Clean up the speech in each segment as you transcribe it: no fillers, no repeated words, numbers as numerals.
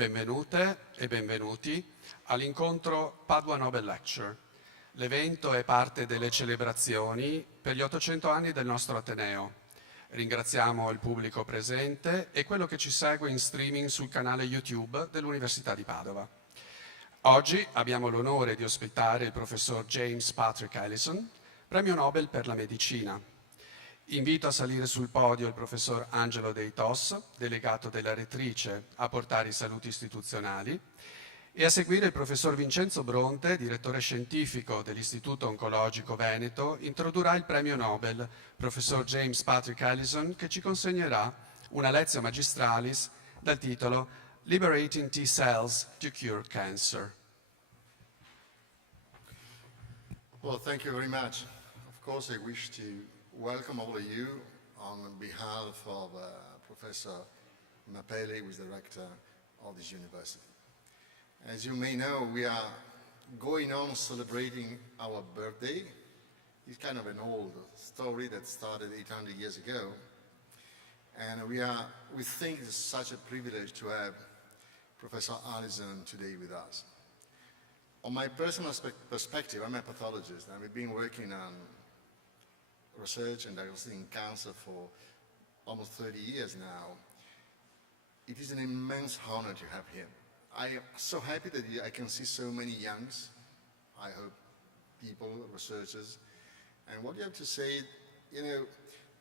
Benvenute e benvenuti all'Incontro Padua Nobel Lecture. L'evento è parte delle celebrazioni per gli 800 anni del nostro Ateneo. Ringraziamo il pubblico presente e quello che ci segue in streaming sul canale YouTube dell'Università di Padova. Oggi abbiamo l'onore di ospitare il professor James Patrick Allison, premio Nobel per la medicina. Invito a salire sul podio il professor Angelo Dei Tos, delegato della rettrice a portare i saluti istituzionali, e a seguire il professor Vincenzo Bronte, direttore scientifico dell'Istituto Oncologico Veneto, introdurrà il premio Nobel, professor James Patrick Allison, che ci consegnerà una lezione magistralis dal titolo Liberating T cells to cure cancer. Well, thank you very much. Of course, I wish to welcome all of you on behalf of Professor Mapelli, who is the rector of this university. As you may know, we are going on celebrating our birthday. It's kind of an old story that started 800 years ago. And we think it's such a privilege to have Professor Allison today with us. On my personal perspective, I'm a pathologist, and we've been working on research and diagnostic in cancer for almost 30 years now. It is an immense honor to have him. I am so happy that I can see so many youngs, I hope, people, researchers. And what you have to say, you know,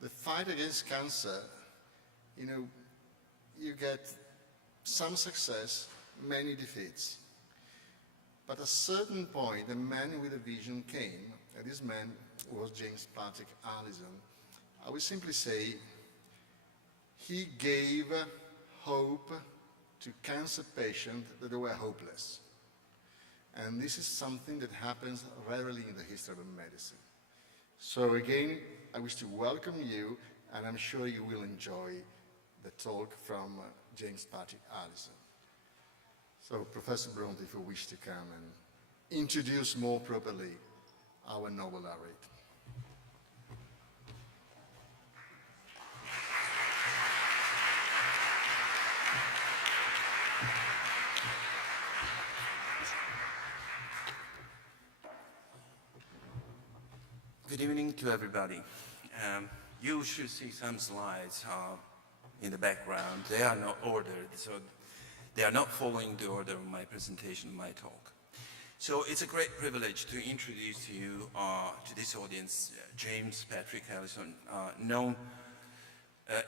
the fight against cancer, you know, you get some success, many defeats. But at a certain point, a man with a vision came, and this man was James Patrick Allison. I would simply say he gave hope to cancer patients that they were hopeless. And this is something that happens rarely in the history of medicine. So again, I wish to welcome you, and I'm sure you will enjoy the talk from James Patrick Allison. So Professor Bronte, if you wish to come and introduce more properly our Nobel laureate. Good evening to everybody. You should see some slides in the background. They are not ordered, so they are not following the order of my presentation, my talk. So it's a great privilege to introduce to you, to this audience, James Patrick Allison, known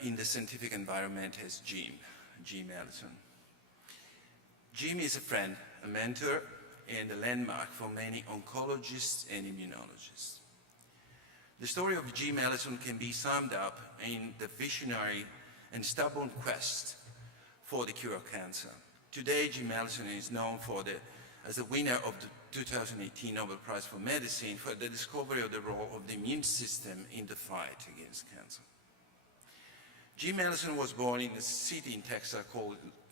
in the scientific environment as Jim Allison. Jim is a friend, a mentor, and a landmark for many oncologists and immunologists. The story of Jim Allison can be summed up in the visionary and stubborn quest for the cure of cancer. Today, Jim Allison is known as the winner of the 2018 Nobel Prize for Medicine for the discovery of the role of the immune system in the fight against cancer. Jim Allison was born in a city in Texas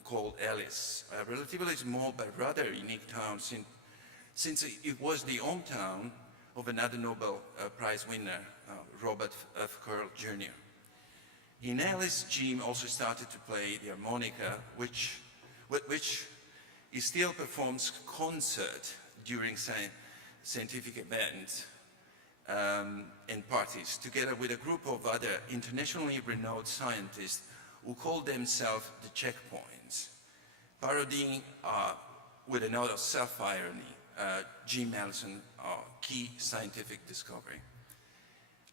called Alice, a relatively small but rather unique town since it was the hometown of another Nobel Prize winner, Robert F. Curl Jr. In Alice, Jim also started to play the harmonica, with which he still performs concert during scientific events and parties, together with a group of other internationally renowned scientists who call themselves the checkpoints, parodying with a note of self-irony Jim Allison's key scientific discovery.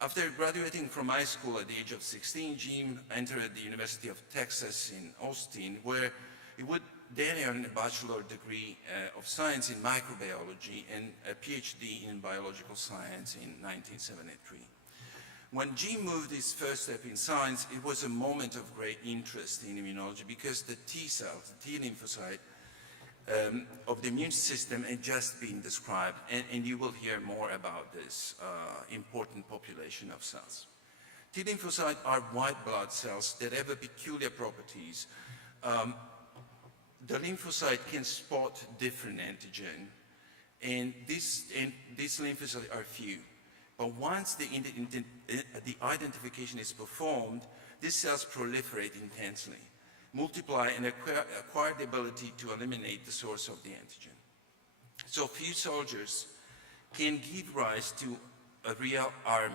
After graduating from high school at the age of 16, Jim entered the University of Texas in Austin, where he would then earn a bachelor degree of science in microbiology and a PhD in biological science in 1973. When Jim moved his first step in science, it was a moment of great interest in immunology because the T cells, the T lymphocyte of the immune system had just been described, and you will hear more about this important population of cells. T lymphocytes are white blood cells that have peculiar properties. The lymphocyte can spot different antigen, and these lymphocytes are few. But once the identification is performed, these cells proliferate intensely. multiply, and acquire the ability to eliminate the source of the antigen. So few soldiers can give rise to a real army,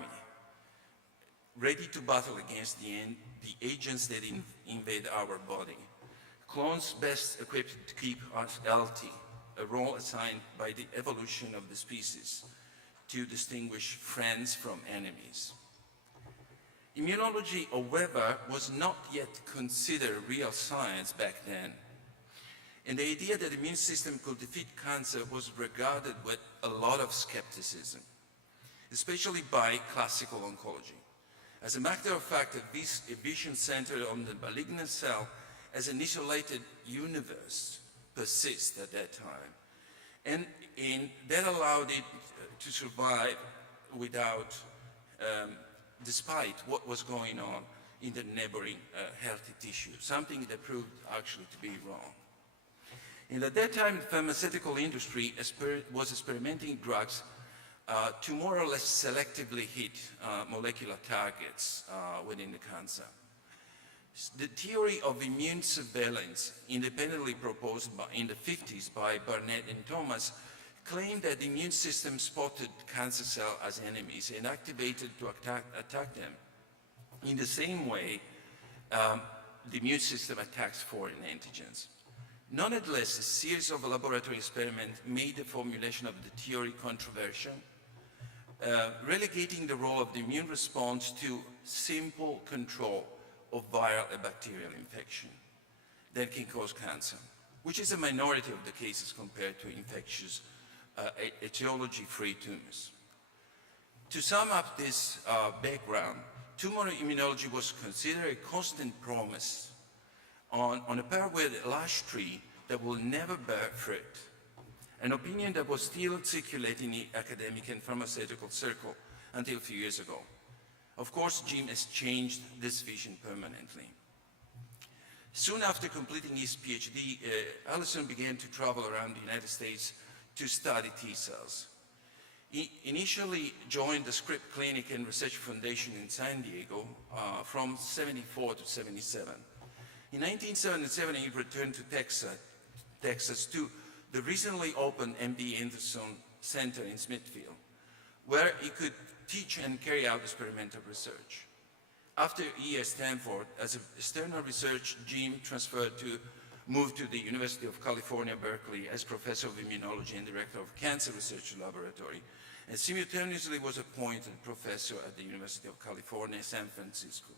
ready to battle against the agents that invade our body. Clones best equipped to keep us healthy, a role assigned by the evolution of the species to distinguish friends from enemies. Immunology, however, was not yet considered real science back then. And the idea that the immune system could defeat cancer was regarded with a lot of skepticism, especially by classical oncology. As a matter of fact, a vision centered on the malignant cell as an isolated universe persists at that time. And that allowed it to survive without, despite what was going on in the neighboring healthy tissue, something that proved actually to be wrong. And at that time, the pharmaceutical industry was experimenting drugs to more or less selectively hit molecular targets within the cancer. The theory of immune surveillance, independently proposed in the 50s by Barnett and Thomas, claimed that the immune system spotted cancer cells as enemies and activated to attack them. In the same way, the immune system attacks foreign antigens. Nonetheless, a series of laboratory experiments made the formulation of the theory controversial, relegating the role of the immune response to simple control of viral and bacterial infection that can cause cancer, which is a minority of the cases compared to infectious etiology-free tumors. To sum up this background, tumor immunology was considered a constant promise on a pair with a large tree that will never bear fruit, an opinion that was still circulating in the academic and pharmaceutical circle until a few years ago. Of course, Jim has changed this vision permanently. Soon after completing his PhD, Allison began to travel around the United States to study T cells. He initially joined the Scripps Clinic and Research Foundation in San Diego from 74 to 77. In 1977, he returned to Texas to the recently opened MD Anderson Center in Smithfield, where he could teach and carry out experimental research. After a year at Stanford, as an external research, Jim moved to the University of California, Berkeley, as professor of immunology and director of cancer research laboratory, and simultaneously was appointed professor at the University of California, San Francisco.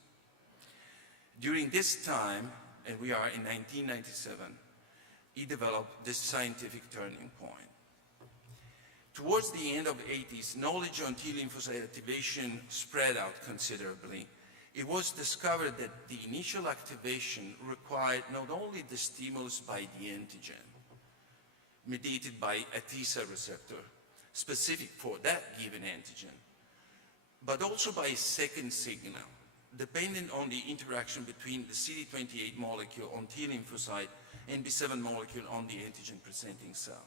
During this time, and we are in 1997, he developed this scientific turning point. Towards the end of the 80s, knowledge on T lymphocyte activation spread out considerably. It was discovered that the initial activation required not only the stimulus by the antigen, mediated by a T cell receptor, specific for that given antigen, but also by a second signal, dependent on the interaction between the CD28 molecule on T lymphocyte and B7 molecule on the antigen-presenting cell.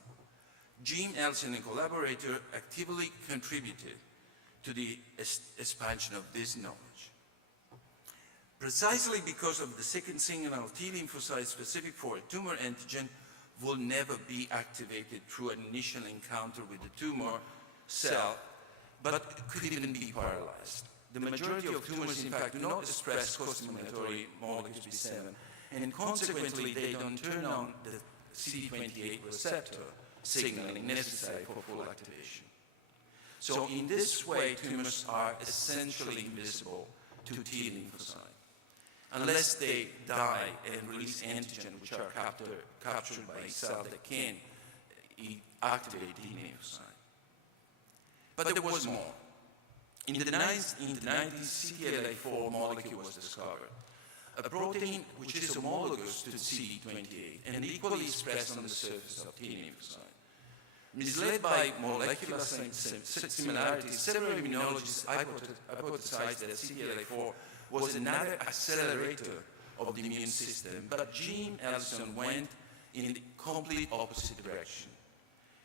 Jim Allison and collaborator actively contributed to the expansion of this knowledge. Precisely because of the second signal, T lymphocyte specific for a tumor antigen will never be activated through an initial encounter with the tumor cell, but could even be paralyzed. The majority of tumors, in fact, do not express costimulatory molecules B7, and consequently, they don't turn on the CD28 receptor signaling necessary for full activation. So in this way, tumors are essentially invisible to T lymphocyte, unless they die and release antigen, which are captured by a cell that can activate T lymphocyte. But there was more. In the 90s, CTLA-4 molecule was discovered, a protein which is homologous to CD28 and equally expressed on the surface of T lymphocyte. Misled by molecular similarities, several immunologists hypothesized that CTLA-4 was another accelerator of the immune system, but Jim Allison went in the complete opposite direction.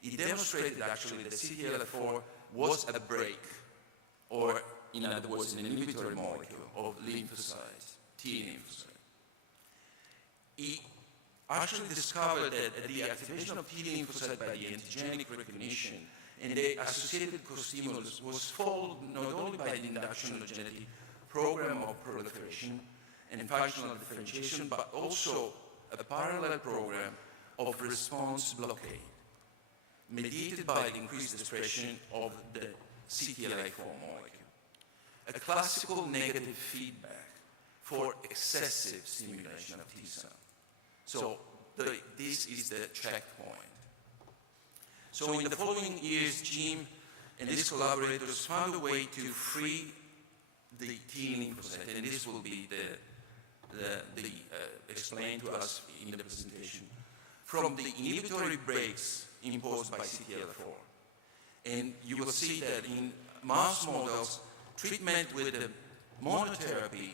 He demonstrated actually that CTLA-4 was a brake, or in other words, an inhibitory molecule of lymphocytes, T lymphocytes. he actually discovered that the activation of T lymphocyte by the antigenic recognition and the associated co-stimulus was followed not only by the induction of genetic program of proliferation and functional differentiation, but also a parallel program of response blockade, mediated by the increased expression of the CTLA-4 molecule. A classical negative feedback for excessive stimulation of T cells. So this is the checkpoint. So in the following years, Jim and his collaborators found a way to free the T lymphocyte, and this will be explained to us in the presentation, from the inhibitory breaks imposed by CTLA-4. And you will see that in mouse models, treatment with the monotherapy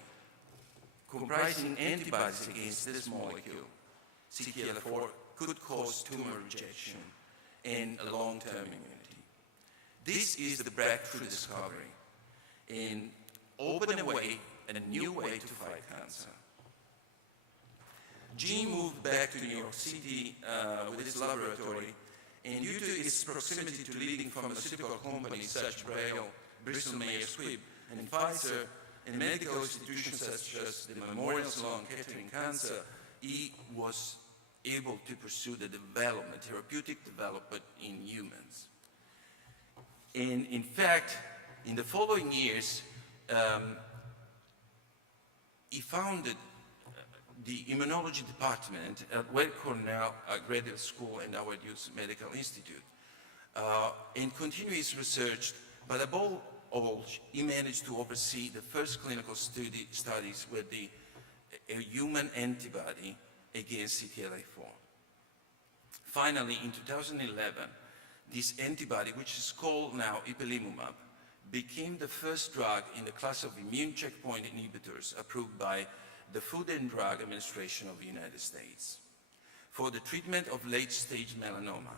comprising antibodies against this molecule, CTLA-4, could cause tumor rejection and a long-term immunity. This is the breakthrough discovery and open a way and a new way to fight cancer. Jim moved back to New York City with his laboratory, and due to its proximity to leading pharmaceutical companies such as Bristol Myers Squibb and Pfizer, and medical institutions such as the Memorial Sloan Kettering Cancer, he was able to pursue the development, therapeutic development in humans. And in fact, in the following years, he founded the immunology department at Weill Cornell Graduate School and Howard Hughes Medical Institute, and continued his research, but above all, he managed to oversee the first clinical studies with a human antibody against CTLA-4. Finally, in 2011, this antibody, which is called now ipilimumab, became the first drug in the class of immune checkpoint inhibitors approved by the Food and Drug Administration of the United States for the treatment of late-stage melanoma.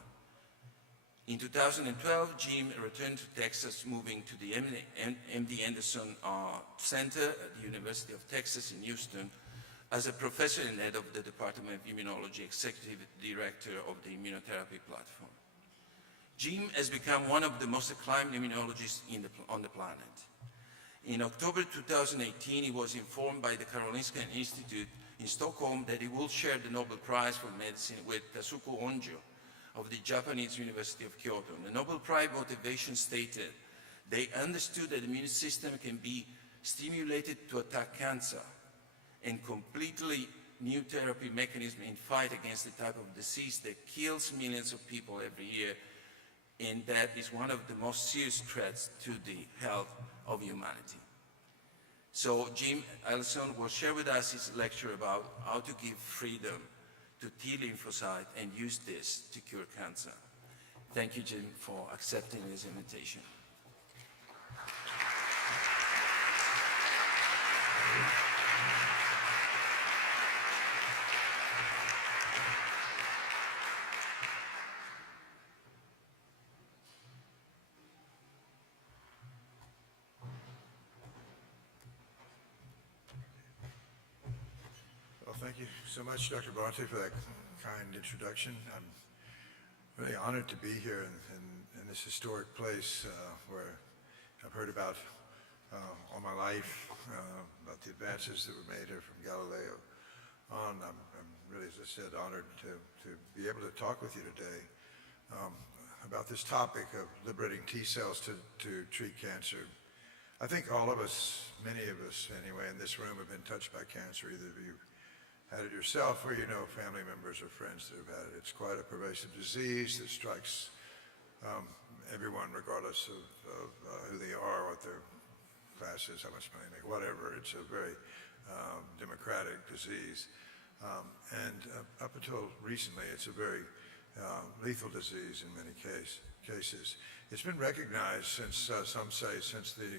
In 2012, Jim returned to Texas, moving to the MD Anderson Center at the University of Texas in Houston as a professor and head of the Department of Immunology, executive director of the immunotherapy platform. Jim has become one of the most acclaimed immunologists on the planet. In October 2018, he was informed by the Karolinska Institute in Stockholm that he will share the Nobel Prize for Medicine with Tasuku Honjo of the Japanese University of Kyoto. The Nobel Prize motivation stated they understood that the immune system can be stimulated to attack cancer, and completely new therapy mechanism in fight against the type of disease that kills millions of people every year, and that is one of the most serious threats to the health of humanity. So James Allison will share with us his lecture about how to give freedom to T lymphocyte and use this to cure cancer. Thank you, Jim, for accepting this invitation. Thank you so much, Dr. Bronte, for that kind introduction. I'm really honored to be here in this historic place where I've heard about all my life, about the advances that were made here from Galileo on. I'm really, as I said, honored to be able to talk with you today about this topic of liberating T cells to treat cancer. I think all of us, many of us anyway, in this room have been touched by cancer. Either of you had it yourself, or you know family members or friends that have had it. It's quite a pervasive disease that strikes everyone, regardless of who they are, what their class is, how much money they make, whatever. It's a very democratic disease. And up until recently, it's a very lethal disease in many cases. It's been recognized since, some say, since the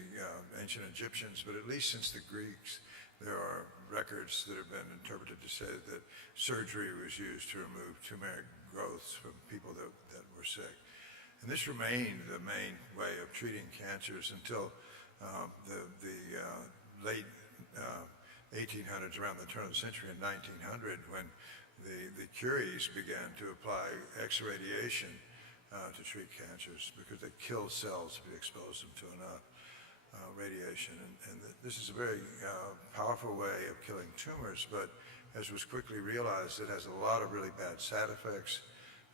ancient Egyptians, but at least since the Greeks. There are records that have been interpreted to say that surgery was used to remove tumoric growths from people that were sick. And this remained the main way of treating cancers until the late 1800s, around the turn of the century in 1900, when the Curies began to apply X-radiation to treat cancers because they kill cells if you expose them to enough radiation. And this is a very powerful way of killing tumors, but as was quickly realized, it has a lot of really bad side effects.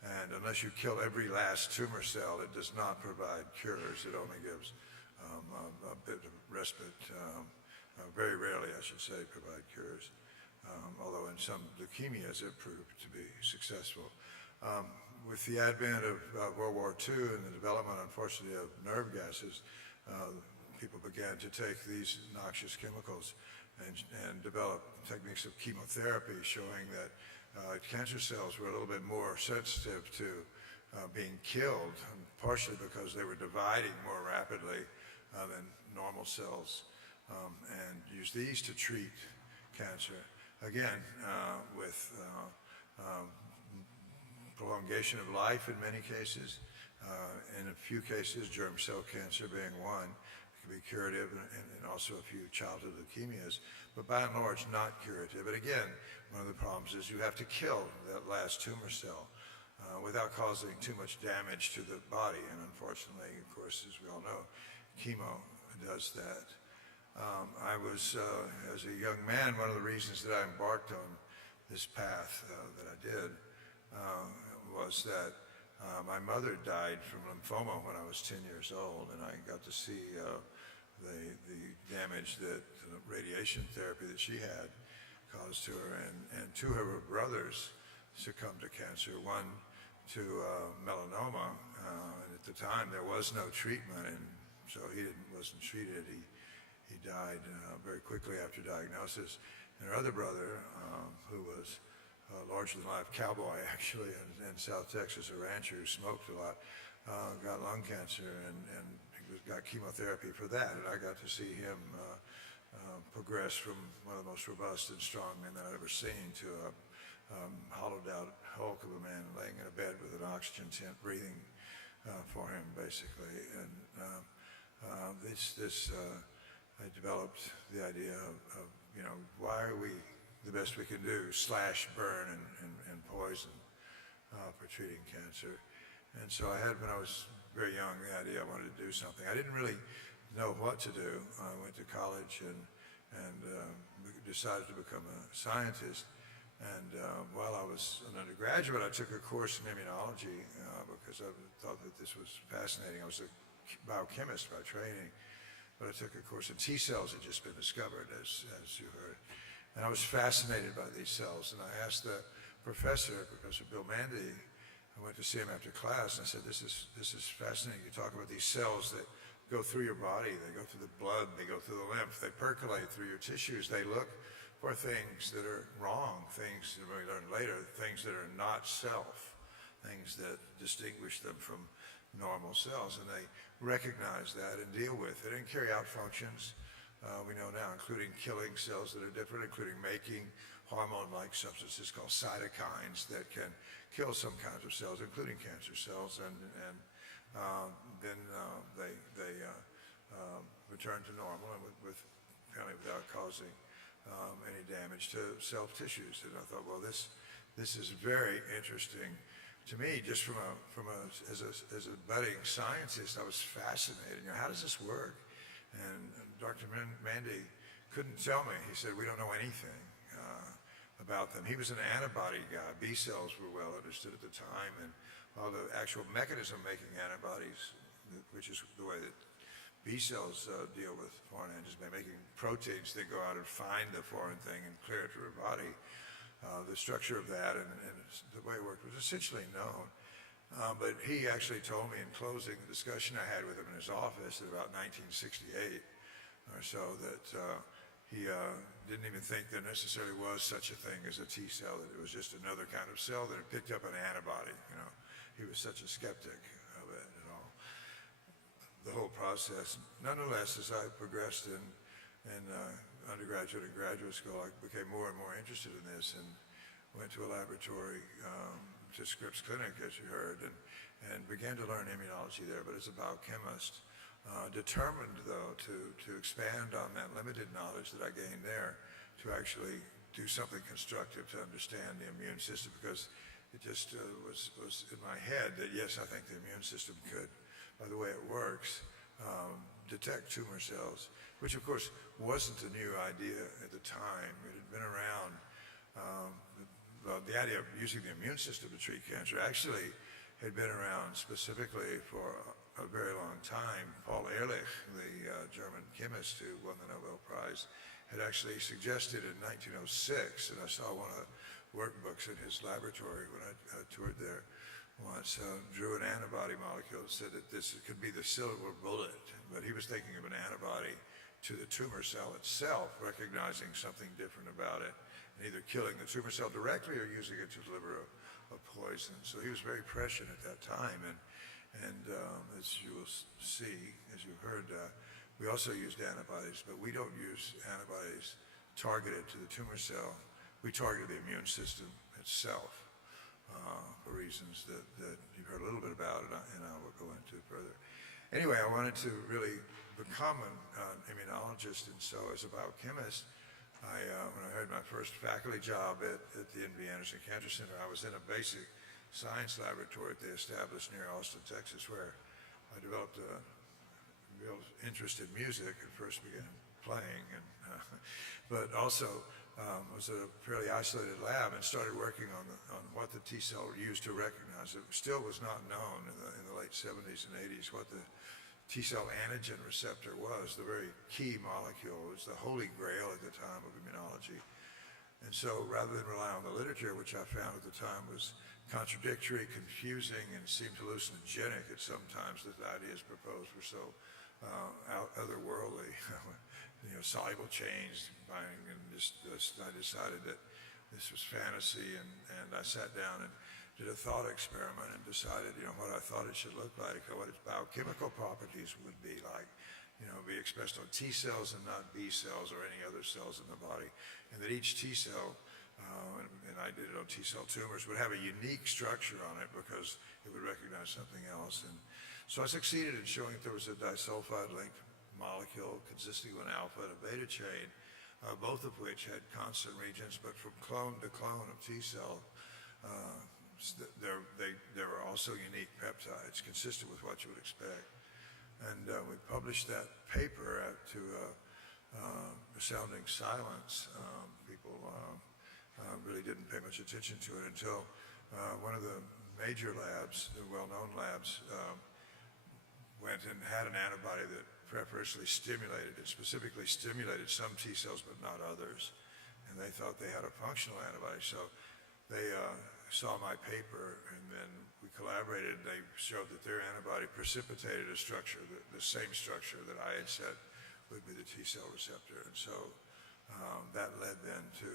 And unless you kill every last tumor cell, it does not provide cures. It only gives a bit of respite. Very rarely, I should say, provide cures. Although in some leukemias it proved to be successful. With the advent of World War II and the development, unfortunately, of nerve gases, people began to take these noxious chemicals and develop techniques of chemotherapy showing that cancer cells were a little bit more sensitive to being killed, partially because they were dividing more rapidly than normal cells, and use these to treat cancer. Again, with prolongation of life in many cases, in a few cases, germ cell cancer being one, it can be curative, and also a few childhood leukemias, but by and large not curative. But again, one of the problems is you have to kill that last tumor cell without causing too much damage to the body, and unfortunately, of course, as we all know, chemo does that. I was, as a young man, one of the reasons that I embarked on this path that I did was that my mother died from lymphoma when I was 10 years old, and I got to see the damage that radiation therapy that she had caused to her, and two of her brothers succumbed to cancer, one to melanoma, and at the time there was no treatment, and so he wasn't treated. He died very quickly after diagnosis. And her other brother, who was a larger-than-life cowboy, actually, in South Texas, a rancher who smoked a lot, got lung cancer and got chemotherapy for that. And I got to see him progress from one of the most robust and strong men that I've ever seen to a hollowed-out hulk of a man laying in a bed with an oxygen tent breathing for him, basically. And I developed the idea of, why are we the best we can do, slash, burn, and poison for treating cancer. And so I had, when I was very young, the idea I wanted to do something. I didn't really know what to do. I went to college and decided to become a scientist. And while I was an undergraduate, I took a course in immunology because I thought that this was fascinating. I was a biochemist by training, but I took a course in T cells had just been discovered, as you heard. And I was fascinated by these cells. And I asked the professor, Professor Bill Mandy, I went to see him after class, and I said, this is fascinating. You talk about these cells that go through your body, they go through the blood, they go through the lymph, they percolate through your tissues, they look for things that are wrong, things that we learn later, things that are not self, things that distinguish them from normal cells, and they recognize that and deal with it and carry out functions we know now, including killing cells that are different, including making hormone-like substances called cytokines that can kill some kinds of cells, including cancer cells, and then they return to normal and apparently without causing any damage to cell tissues. And I thought, well, this is very interesting to me. Just as a budding scientist, I was fascinated. How does this work? And Dr. Mandy couldn't tell me. He said, we don't know anything about them. He was an antibody guy. B cells were well understood at the time, and while the actual mechanism of making antibodies, which is the way that B cells deal with foreign antigens, by making proteins that go out and find the foreign thing and clear it to the body, the structure of that and the way it worked was essentially known. But he actually told me in closing the discussion I had with him in his office in about 1968 or so that he didn't even think there necessarily was such a thing as a T cell, that it was just another kind of cell that had picked up an antibody. He was such a skeptic of it at all. The whole process. Nonetheless, as I progressed in undergraduate and graduate school, I became more and more interested in this and went to a laboratory to Scripps Clinic, as you heard, and began to learn immunology there. But as a biochemist, determined, though, to expand on that limited knowledge that I gained there to actually do something constructive to understand the immune system, because it just was in my head that yes, I think the immune system could, by the way it works, detect tumor cells, which of course wasn't a new idea at the time. It had been around. The idea of using the immune system to treat cancer actually had been around specifically for a very long time. Paul Ehrlich, the German chemist who won the Nobel Prize, had actually suggested in 1906, and I saw one of the workbooks in his laboratory when I toured there once, drew an antibody molecule and said that this could be the silver bullet, but he was thinking of an antibody to the tumor cell itself, recognizing something different about it, and either killing the tumor cell directly or using it to deliver a poison. So he was very prescient at that time, and as you will see, as you heard, we also used antibodies, but we don't use antibodies targeted to the tumor cell. We target the immune system itself for reasons that you've heard a little bit about, and I will go into further. Anyway, I wanted to really become an immunologist, and so as a biochemist, when I had my first faculty job at the NV Anderson Cancer Center, I was in a basic science laboratory that they established near Austin, Texas, where I developed a real interest in music and first began playing, but also was at a fairly isolated lab and started working on what the T cell used to recognize. It still was not known in the late 70s and 80s what the T cell antigen receptor was, the very key molecule. It was the holy grail at the time of immunology. And so rather than rely on the literature, which I found at the time was contradictory, confusing, and seemed hallucinogenic at some times, that the ideas proposed were so otherworldly, soluble chains, and I decided that this was fantasy, and I sat down and did a thought experiment and decided, what I thought it should look like, what its biochemical properties would be like, be expressed on T cells and not B cells or any other cells in the body, and that each T cell, and I did it on T cell tumors, would have a unique structure on it because it would recognize something else. And so I succeeded in showing that there was a disulfide-linked molecule consisting of an alpha and a beta chain, both of which had constant regions, but from clone to clone of T cell, there were also unique peptides consistent with what you would expect. And we published that paper to resounding silence. People really didn't pay much attention to it until one of the major labs, the well-known labs, went and had an antibody that preferentially stimulated, it specifically stimulated some T cells but not others, and they thought they had a functional antibody. So they saw my paper, and then we collaborated, and they showed that their antibody precipitated a structure, the same structure that I had said would be the T cell receptor. And so that led then to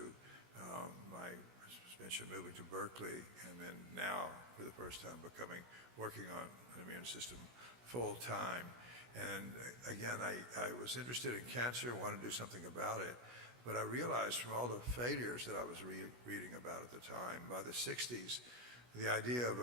my suspension moving to Berkeley, and then now, for the first time, working on an immune system full time. And again, I was interested in cancer, wanted to do something about it, but I realized from all the failures that I was reading about at the time, by the 60s, the idea of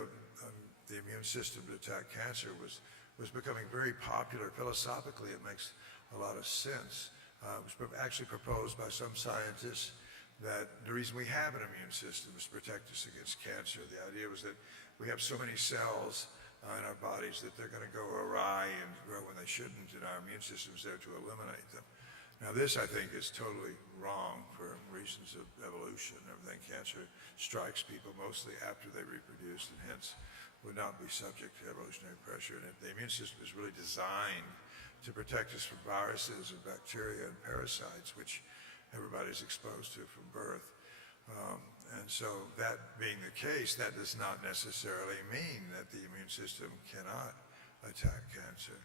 the immune system to attack cancer was becoming very popular. Philosophically, it makes a lot of sense. It was actually proposed by some scientists that the reason we have an immune system is to protect us against cancer. The idea was that we have so many cells in our bodies that they're going to go awry and grow when they shouldn't, and our immune system is there to eliminate them. Now this, I think, is totally wrong for reasons of evolution. Everything cancer strikes people mostly after they reproduce, and hence would not be subject to evolutionary pressure. And the immune system is really designed to protect us from viruses and bacteria and parasites, which everybody's exposed to from birth. And so that being the case, that does not necessarily mean that the immune system cannot attack cancer.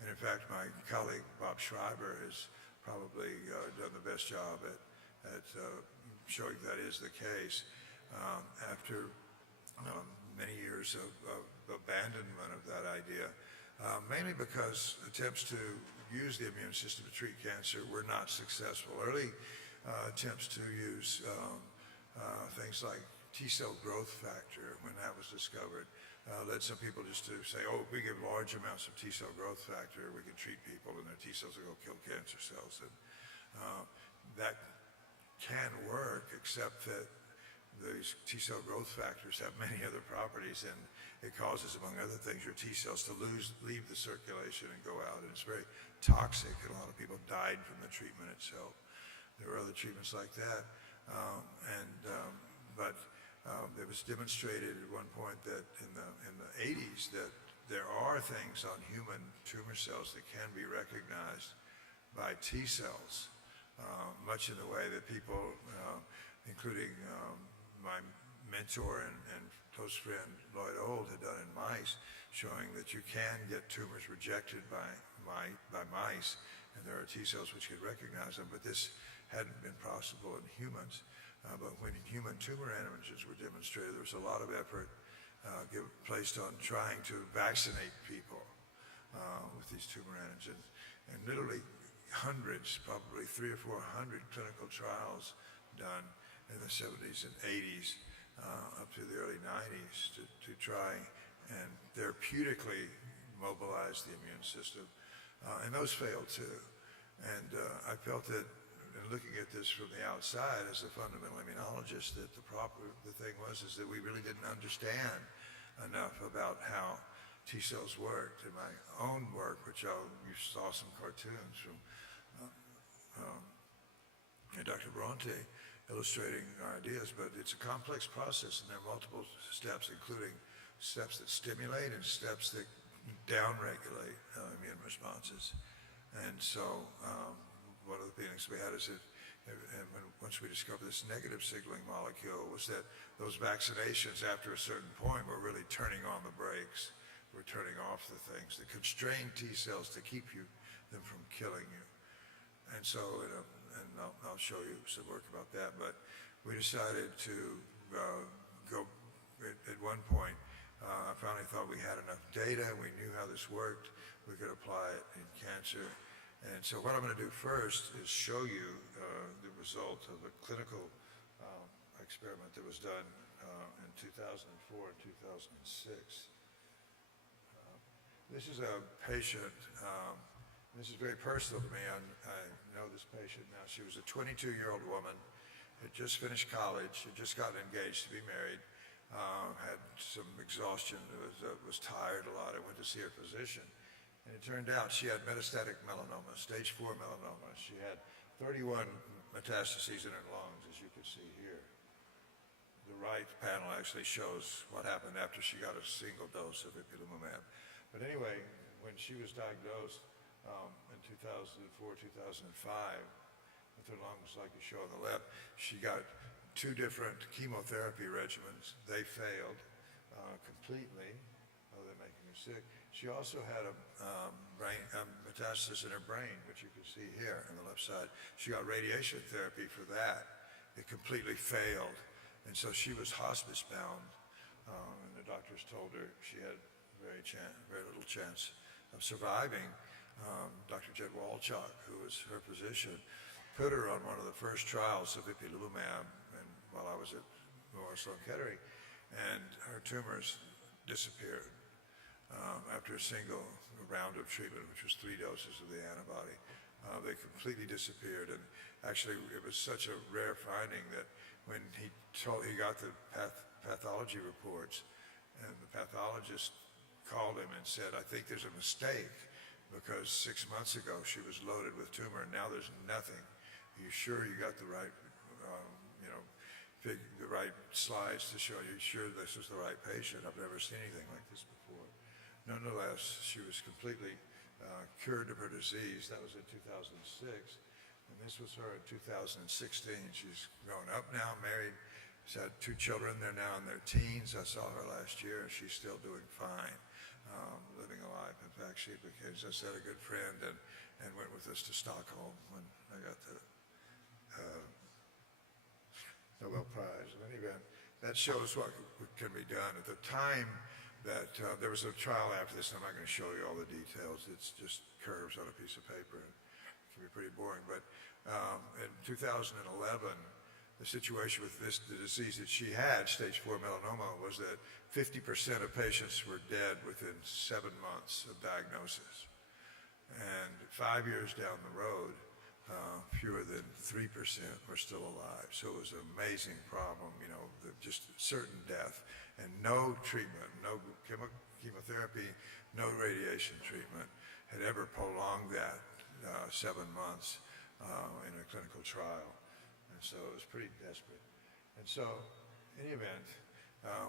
And in fact, my colleague Bob Schreiber has probably done the best job at showing that is the case. After many years of abandonment of that idea, mainly because attempts to use the immune system to treat cancer were not successful. Early attempts to use things like T cell growth factor, when that was discovered, led some people just to say, oh, if we give large amounts of T cell growth factor, we can treat people and their T cells will go kill cancer cells. And that can work, except that these T cell growth factors have many other properties, and it causes, among other things, your T cells to leave the circulation and go out, and it's very toxic, and a lot of people died from the treatment itself. There were other treatments like that, but it was demonstrated at one point that in the 80s that there are things on human tumor cells that can be recognized by T cells, much in the way that people, including my mentor and close friend Lloyd Old, had done in mice, showing that you can get tumors rejected by mice, and there are T cells which could recognize them, but this hadn't been possible in humans. But when human tumor antigens were demonstrated, there was a lot of effort placed on trying to vaccinate people with these tumor antigens, and literally hundreds, probably 300 or 400 clinical trials done in the 70s and 80s up to the early 90s to try and therapeutically mobilize the immune system. And those failed too. And I felt that in looking at this from the outside as a fundamental immunologist, that the thing was that we really didn't understand enough about how T cells worked. In my own work, which you saw some cartoons from Dr. Bronte illustrating our ideas, but it's a complex process, and there are multiple steps, including steps that stimulate and steps that downregulate immune responses. And so one of the feelings we had is that once we discovered this negative signaling molecule was that those vaccinations after a certain point were really turning on the brakes. We're turning off the things that constrain T cells to keep them from killing you. And so, and I'll show you some work about that, but we decided to go, at one point, I finally thought we had enough data, we knew how this worked, we could apply it in cancer. And so what I'm going to do first is show you the result of a clinical experiment that was done in 2004 and 2006. This is a patient, this is very personal to me. I know this patient now. She was a 22-year-old woman, had just finished college, had just gotten engaged to be married, had some exhaustion, was tired a lot. I went to see her physician. And it turned out she had metastatic melanoma, stage 4 melanoma. She had 31 metastases in her lungs, as you can see here. The right panel actually shows what happened after she got a single dose of ipilimumab. But anyway, when she was diagnosed in 2004, 2005, with her lungs like you show on the left, she got 2 different chemotherapy regimens. They failed completely. Oh, they're making me sick. She also had a metastasis in her brain, which you can see here on the left side. She got radiation therapy for that. It completely failed. And so she was hospice bound. And the doctors told her she had very little chance of surviving. Dr. Jed Walchuk, who was her physician, put her on one of the first trials of ipilimumab while I was at Memorial Sloan Kettering, and her tumors disappeared. After a single round of treatment, which was 3 doses of the antibody, they completely disappeared. And actually, it was such a rare finding that when he got the pathology reports, and the pathologist called him and said, "I think there's a mistake, because 6 months ago she was loaded with tumor, and now there's nothing. Are you sure you got the right, the right slides to show you sure this is the right patient? I've never seen anything like this before." Nonetheless, she was completely cured of her disease. That was in 2006. And this was her in 2016. She's grown up now, married. She's had 2 children. They're now in their teens. I saw her last year, and she's still doing fine, living a life. In fact, she became, as I said, a good friend and went with us to Stockholm when I got the Nobel Prize. In any event, that shows what can be done. At the time that there was a trial after this, I'm not going to show you all the details. It's just curves on a piece of paper. It can be pretty boring. But in 2011, the situation with the disease that she had, stage 4 melanoma, was that 50% of patients were dead within 7 months of diagnosis. And 5 years down the road, fewer than 3% were still alive. So it was an amazing problem, you know, just certain death and no treatment, no chemotherapy, no radiation treatment had ever prolonged that 7 months in a clinical trial. And so it was pretty desperate. And so, in any event,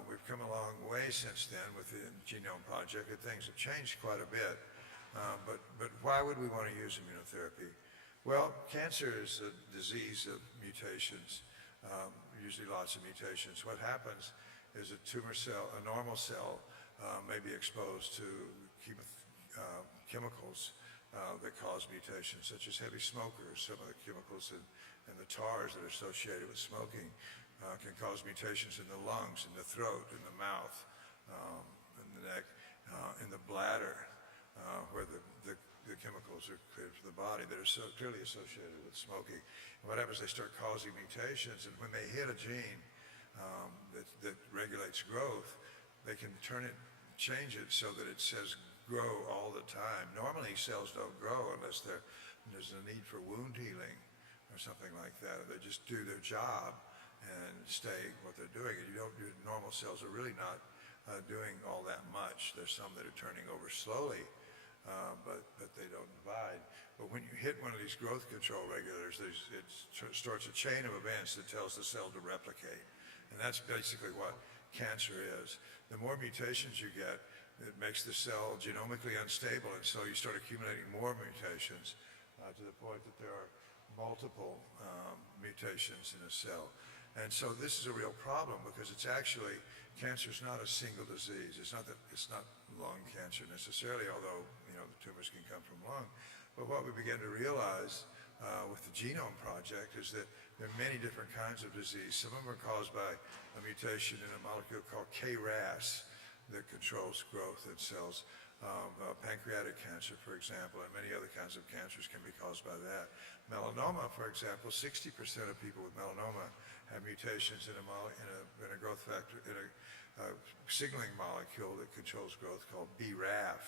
we've come a long way since then with the Genome Project, and things have changed quite a bit. But why would we want to use immunotherapy? Well, cancer is a disease of mutations, usually lots of mutations. What happens is a tumor cell, a normal cell, may be exposed to chemicals that cause mutations, such as heavy smokers. Some of the chemicals and the tars that are associated with smoking can cause mutations in the lungs, in the throat, in the mouth, in the neck, in the bladder, where the chemicals are cleared from the body that are so clearly associated with smoking. And what happens, they start causing mutations, and when they hit a gene that regulates growth, they can change it so that it says grow all the time. Normally cells don't grow unless there's a need for wound healing or something like that. They just do their job and stay what they're doing. And your normal cells are really not doing all that much. There's some that are turning over slowly, but they don't divide. But when you hit one of these growth control regulators, it starts a chain of events that tells the cell to replicate. And that's basically what cancer is. The more mutations you get, it makes the cell genomically unstable, and so you start accumulating more mutations to the point that there are multiple mutations in a cell. And so this is a real problem because it's actually, cancer is not a single disease. It's not lung cancer necessarily, although, you know, the tumors can come from lung. But what we began to realize with the Genome Project is that there are many different kinds of disease. Some of them are caused by a mutation in a molecule called KRAS that controls growth in cells. Pancreatic cancer, for example, and many other kinds of cancers can be caused by that. Melanoma, for example, 60% of people with melanoma have mutations in a growth factor, in a signaling molecule that controls growth called BRAF.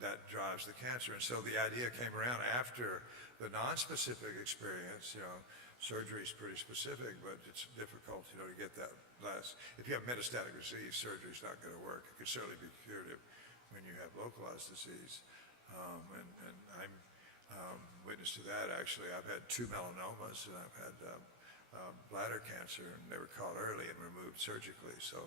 That drives the cancer. And so the idea came around after the non-specific experience. You know, surgery is pretty specific, but it's difficult, you know, to get that last. If you have metastatic disease, surgery is not going to work. It can certainly be curative when you have localized disease. And I'm witness to that, actually. I've had 2 melanomas, and I've had bladder cancer, and they were caught early and removed surgically. So,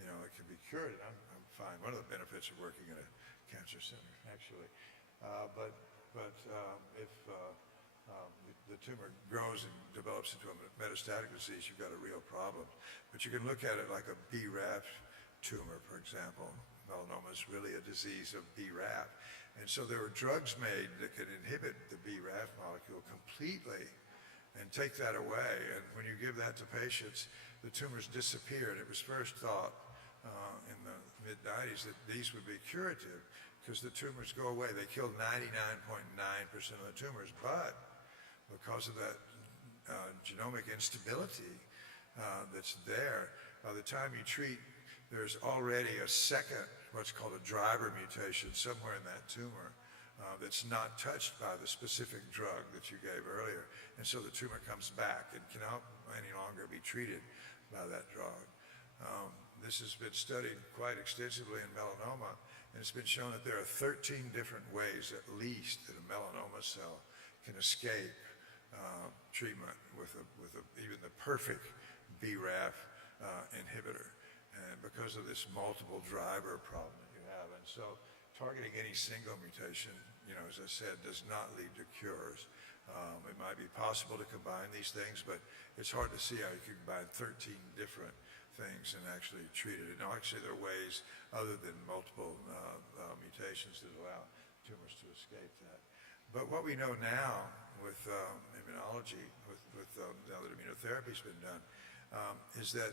you know, it can be cured, and I'm fine. One of the benefits of working at a cancer center, actually. If the tumor grows and develops into a metastatic disease, you've got a real problem. But you can look at it like a BRAF tumor, for example. Melanoma is really a disease of BRAF. And so there were drugs made that could inhibit the BRAF molecule completely and take that away. And when you give that to patients, the tumors disappeared. It was first thought in the mid-90s that these would be curative because the tumors go away. They kill 99.9% of the tumors, but because of that genomic instability that's there, by the time you treat, there's already a second, what's called a driver mutation somewhere in that tumor that's not touched by the specific drug that you gave earlier. And so the tumor comes back and cannot any longer be treated by that drug. This has been studied quite extensively in melanoma, and it's been shown that there are 13 different ways at least that a melanoma cell can escape treatment with even the perfect BRAF inhibitor, and because of this multiple driver problem that you have. And so targeting any single mutation, you know, as I said, does not lead to cures. It might be possible to combine these things, but it's hard to see how you can combine 13 different things and actually treat it. And actually there are ways other than multiple mutations that allow tumors to escape that. But what we know now with immunology, now that immunotherapy has been done, is that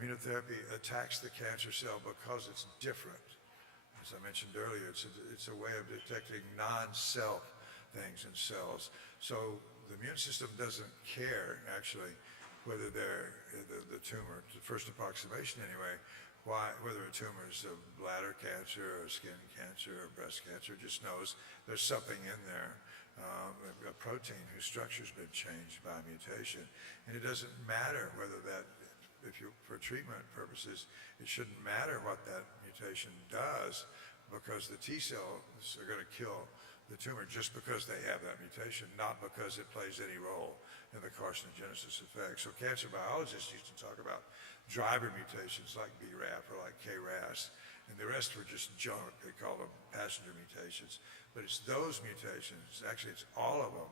immunotherapy attacks the cancer cell because it's different. As I mentioned earlier, it's a way of detecting non-self things in cells. So the immune system doesn't care, actually, whether they're the tumor, the first approximation anyway, whether a tumor is a bladder cancer or skin cancer or breast cancer, just knows there's something in there a protein whose structure's been changed by mutation. And it doesn't matter whether that, for treatment purposes, it shouldn't matter what that mutation does, because the T cells are going to kill the tumor just because they have that mutation, not because it plays any role in the carcinogenesis effect. So cancer biologists used to talk about driver mutations like BRAF or like KRAS, and the rest were just junk. They call them passenger mutations. But it's those mutations, actually it's all of them,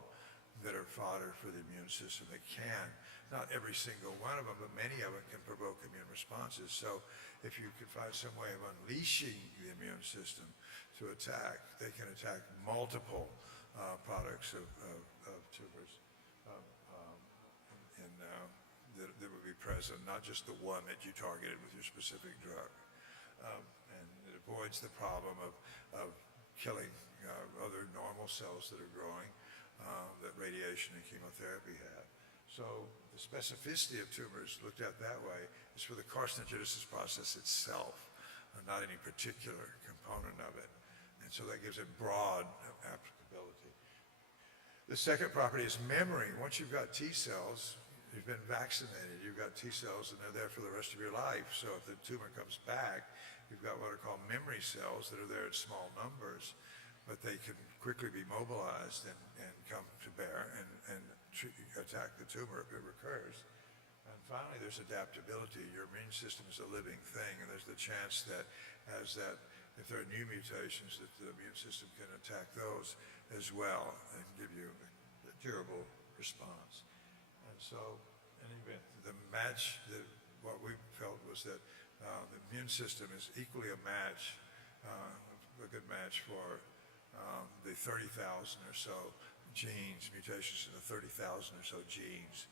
that are fodder for the immune system. They can, not every single one of them, but many of them can provoke immune responses. So if you could find some way of unleashing the immune system to attack, they can attack multiple products of tumors that would be present, not just the one that you targeted with your specific drug. And it avoids the problem of killing other normal cells that are growing that radiation and chemotherapy have. So the specificity of tumors looked at that way is for the carcinogenesis process itself, not any particular component of it. And so that gives it broad applicability. The second property is memory. Once you've got T cells, you've been vaccinated, you've got T cells and they're there for the rest of your life. So if the tumor comes back, you've got what are called memory cells that are there in small numbers, but they can quickly be mobilized and come to bear and attack the tumor if it recurs. And finally, there's adaptability. Your immune system is a living thing, and there's the chance that if there are new mutations, that the immune system can attack those as well and give you a durable response. And so, in any event, what we felt was that the immune system is equally a good match for the 30,000 or so genes, mutations in the 30,000 or so genes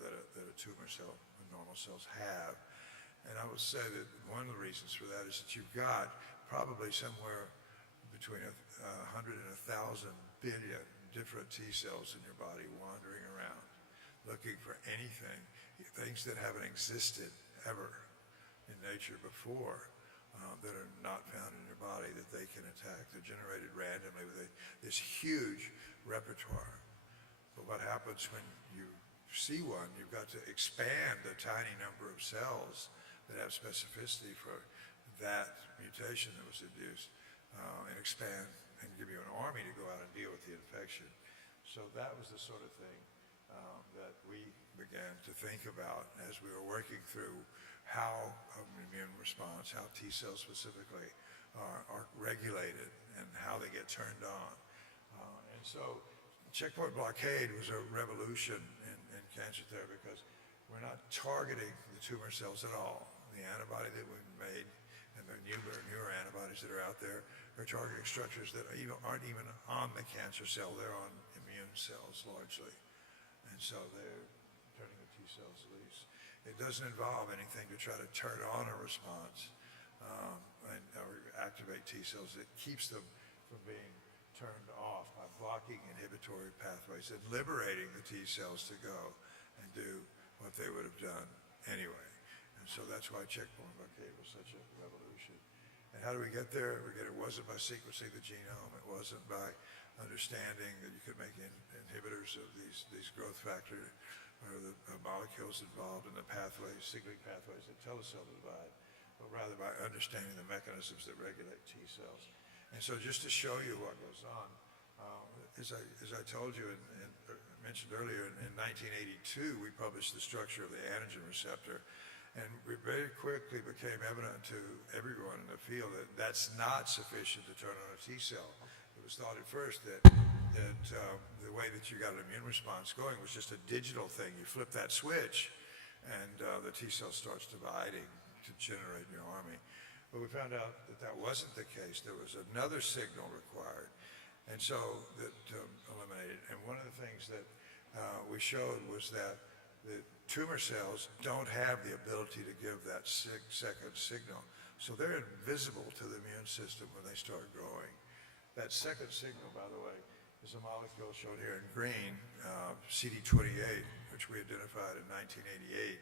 that a tumor cell and normal cells have. And I would say that one of the reasons for that is that you've got probably somewhere between 100 and 1,000 billion different T cells in your body wandering around, looking for anything, things that haven't existed ever in nature before, that are not found in your body that they can attack. They're generated randomly with this huge repertoire. But what happens when you see one, you've got to expand a tiny number of cells that have specificity for that mutation that was induced, and expand and give you an army to go out and deal with the infection. So that was the sort of thing that we began to think about as we were working through how immune response, how T cells specifically are regulated and how they get turned on. And so checkpoint blockade was a revolution in cancer therapy because we're not targeting the tumor cells at all. The antibody that we made and the newer antibodies that are out there are targeting structures that aren't even on the cancer cell. They're on immune cells largely. And so they're turning the T cells loose. It doesn't involve anything to try to turn on a response or activate T cells. It keeps them from being turned off by blocking inhibitory pathways and liberating the T cells to go and do what they would have done anyway. And so that's why checkpoint blockade was such a revolution. And how do we get there? It wasn't by sequencing the genome. It wasn't by understanding that you could make inhibitors of these growth factor or the molecules involved in the pathways, signaling pathways that tell the cell to divide, but rather by understanding the mechanisms that regulate T cells. And so just to show you what goes on, as I told you and mentioned earlier, in 1982 we published the structure of the antigen receptor, and it very quickly became evident to everyone in the field that that's not sufficient to turn on a T cell. It was thought at first that the way that you got an immune response going was just a digital thing. You flip that switch and the T cell starts dividing to generate your army. But we found out that that wasn't the case. There was another signal required. And so that eliminated. And one of the things that we showed was that the tumor cells don't have the ability to give that second signal. So they're invisible to the immune system when they start growing. That second signal, by the way, is a molecule shown here in green, CD28, which we identified in 1988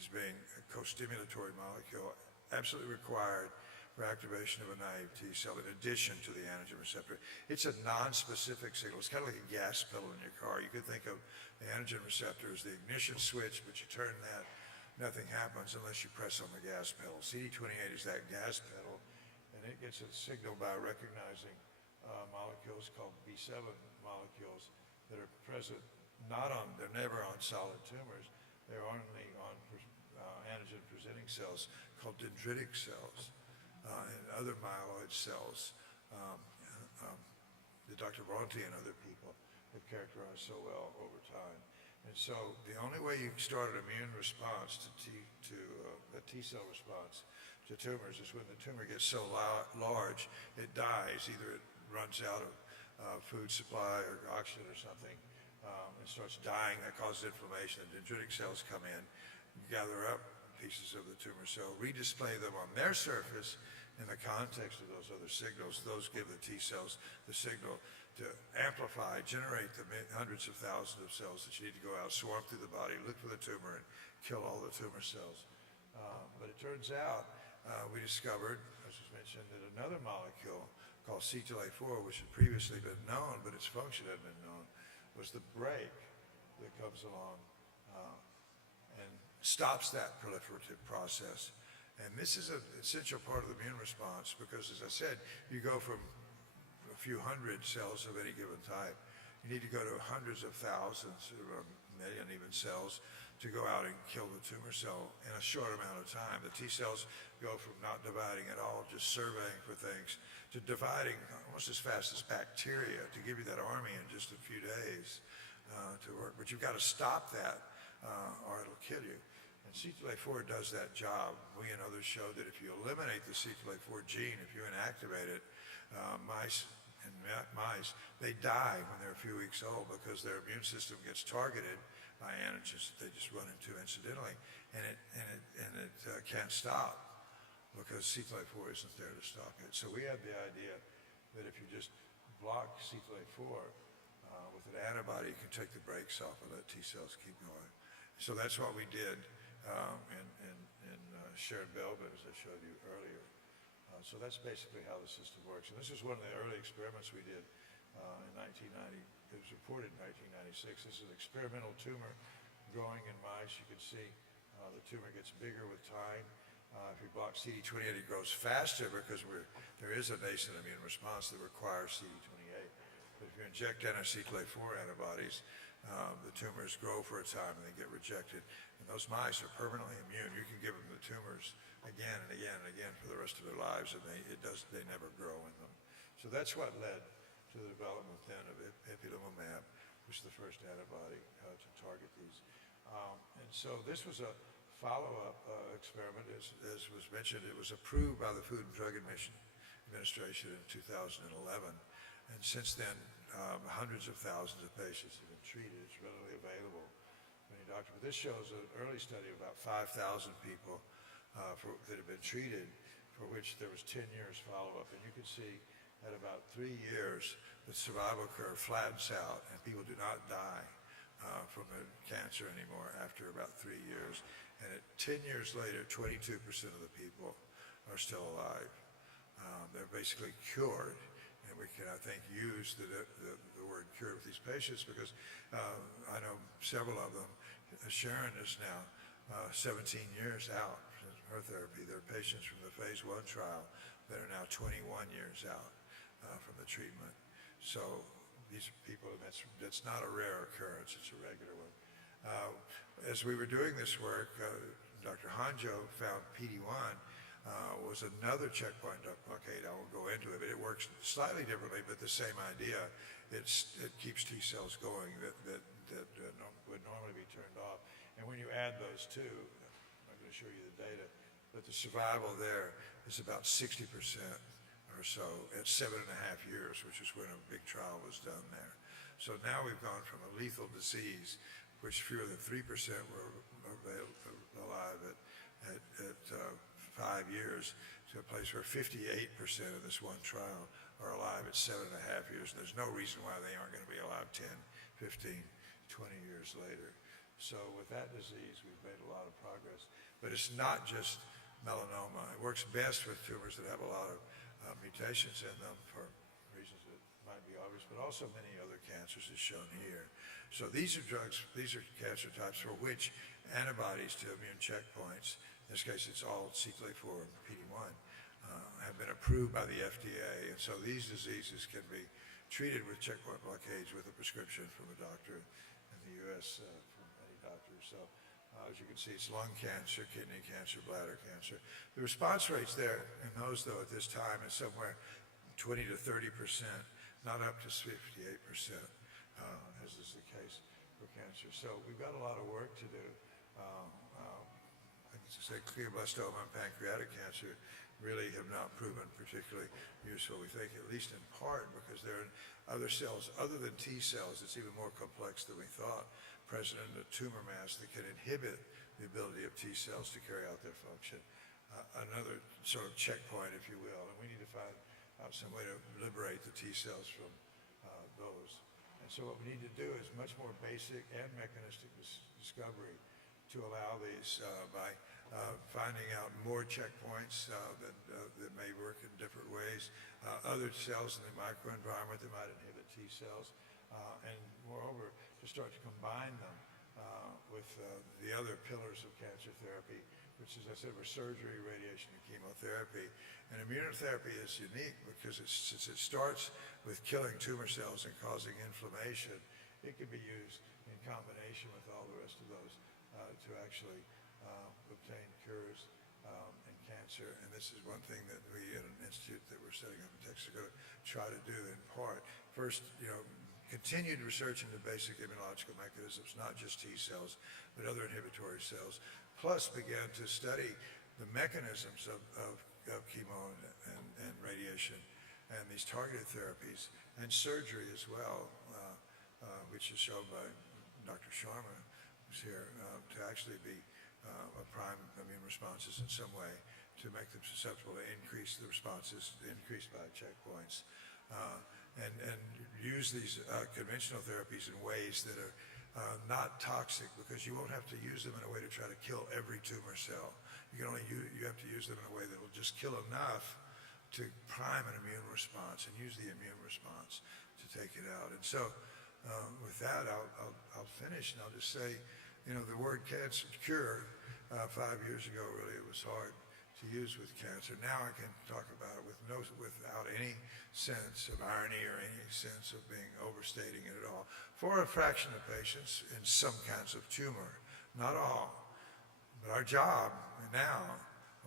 as being a co-stimulatory molecule, absolutely required for activation of a naive T cell in addition to the antigen receptor. It's a non-specific signal. It's kind of like a gas pedal in your car. You could think of the antigen receptor as the ignition switch, but you turn that, nothing happens unless you press on the gas pedal. CD28 is that gas pedal, and it gets a signal by recognizing molecules called B7 molecules that are present, they're never on solid tumors. They're only on antigen-presenting cells called dendritic cells and other myeloid cells that Dr. Bronte and other people have characterized so well over time. And so the only way you start an immune response to a T cell response to tumors is when the tumor gets so large it dies. Either it runs out of food supply or oxygen or something and starts dying. That causes inflammation. The dendritic cells come in, gather up pieces of the tumor cell, redisplay them on their surface in the context of those other signals. Those give the T cells the signal to amplify, generate the hundreds of thousands of cells that you need to go out, swarm through the body, look for the tumor, and kill all the tumor cells. But it turns out we discovered, as was mentioned, that another molecule called CTLA-4, which had previously been known, but its function had been known, was the brake that comes along and stops that proliferative process. And this is an essential part of the immune response because, as I said, you go from a few hundred cells of any given type. You need to go to hundreds of thousands, or a million even cells, to go out and kill the tumor cell in a short amount of time. The T cells go from not dividing at all, just surveying for things, to dividing almost as fast as bacteria to give you that army in just a few days to work. But you've got to stop that or it'll kill you. And CTLA-4 does that job. We and others showed that if you eliminate the CTLA-4 gene, if you inactivate it, mice, they die when they're a few weeks old because their immune system gets targeted by antigens that they just run into incidentally, and it can't stop because CTLA-4 isn't there to stop it. So we had the idea that if you just block CTLA-4 with an antibody, you can take the brakes off and let T cells keep going. So that's what we did in Sharon Belvin, as I showed you earlier. So that's basically how the system works. And this is one of the early experiments we did in 1990. It was reported in 1996. This is an experimental tumor growing in mice. You can see the tumor gets bigger with time. If you block CD28, it grows faster because there is a nascent immune response that requires CD28. But if you inject anti-CTLA-4 antibodies, the tumors grow for a time and they get rejected. And those mice are permanently immune. You can give them the tumors again and again and again for the rest of their lives, and they never grow in them. So that's what led to the development then of ipilimumab, which is the first antibody to target these. And so this was a follow-up experiment. As was mentioned, it was approved by the Food and Drug Administration in 2011. And since then, hundreds of thousands of patients have been treated. It's readily available to any doctor. But this shows an early study of about 5,000 people that have been treated, for which there was 10 years follow-up. And you can see at about 3 years, the survival curve flattens out, and people do not die from the cancer anymore after about 3 years. And at 10 years later, 22% of the people are still alive. They're basically cured. And we can, I think, use the word cure with these patients because I know several of them. Sharon is now 17 years out from her therapy. There are patients from the phase 1 trial that are now 21 years out from the treatment. So these people, that's not a rare occurrence, it's a regular one. As we were doing this work, Dr. Hanjo found PD-1 was another checkpoint blockade. I won't go into it, but it works slightly differently, but the same idea. It keeps T cells going that would normally be turned off. And when you add those two, I'm not going to show you the data, but the survival there is about 60% or so at 7.5 years, which is when a big trial was done there. So now we've gone from a lethal disease, which fewer than 3% were alive at 5 years, to a place where 58% of this one trial are alive at 7.5 years. And there's no reason why they aren't going to be alive 10, 15, 20 years later. So with that disease, we've made a lot of progress. But it's not just melanoma. It works best with tumors that have a lot of mutations in them for reasons that might be obvious, but also many other cancers as shown here. So these are drugs, these are cancer types for which antibodies to immune checkpoints, in this case it's all CTLA-4 and PD-1, have been approved by the FDA. And so these diseases can be treated with checkpoint blockades with a prescription from a doctor in the U.S., from many doctors. So as you can see, it's lung cancer, kidney cancer, bladder cancer. The response rates there in those, though, at this time is somewhere 20 to 30%, not up to 58%, as is the case for cancer. So we've got a lot of work to do. I can say glioblastoma and pancreatic cancer really have not proven particularly useful, we think, at least in part because there are other cells other than T cells. It's even more complex than we thought, present in the tumor mass that can inhibit the ability of T cells to carry out their function. Another sort of checkpoint, if you will, and we need to find out some way to liberate the T cells from those. And so what we need to do is much more basic and mechanistic discovery to allow these by finding out more checkpoints that may work in different ways, other cells in the microenvironment that might inhibit T cells, and moreover, to start to combine them with the other pillars of cancer therapy, which, as I said, were surgery, radiation, and chemotherapy. And immunotherapy is unique because since it starts with killing tumor cells and causing inflammation, it can be used in combination with all the rest of those to actually obtain cures in cancer. And this is one thing that we at an institute that we're setting up in Texas are going to try to do in part. First, continued research into basic immunological mechanisms, not just T cells, but other inhibitory cells, plus began to study the mechanisms of chemo and radiation and these targeted therapies and surgery as well, which is shown by Dr. Sharma, who's here, to actually be prime immune responses in some way to make them susceptible to increase the responses increased by checkpoints. And use these conventional therapies in ways that are not toxic, because you won't have to use them in a way to try to kill every tumor cell. You have to use them in a way that will just kill enough to prime an immune response and use the immune response to take it out. And so with that, I'll finish, and I'll just say, the word cancer cure 5 years ago, really, it was hard to use with cancer. Now I can talk about it without any sense of irony or any sense of being overstating it at all. For a fraction of patients in some kinds of tumor, not all. But our job now,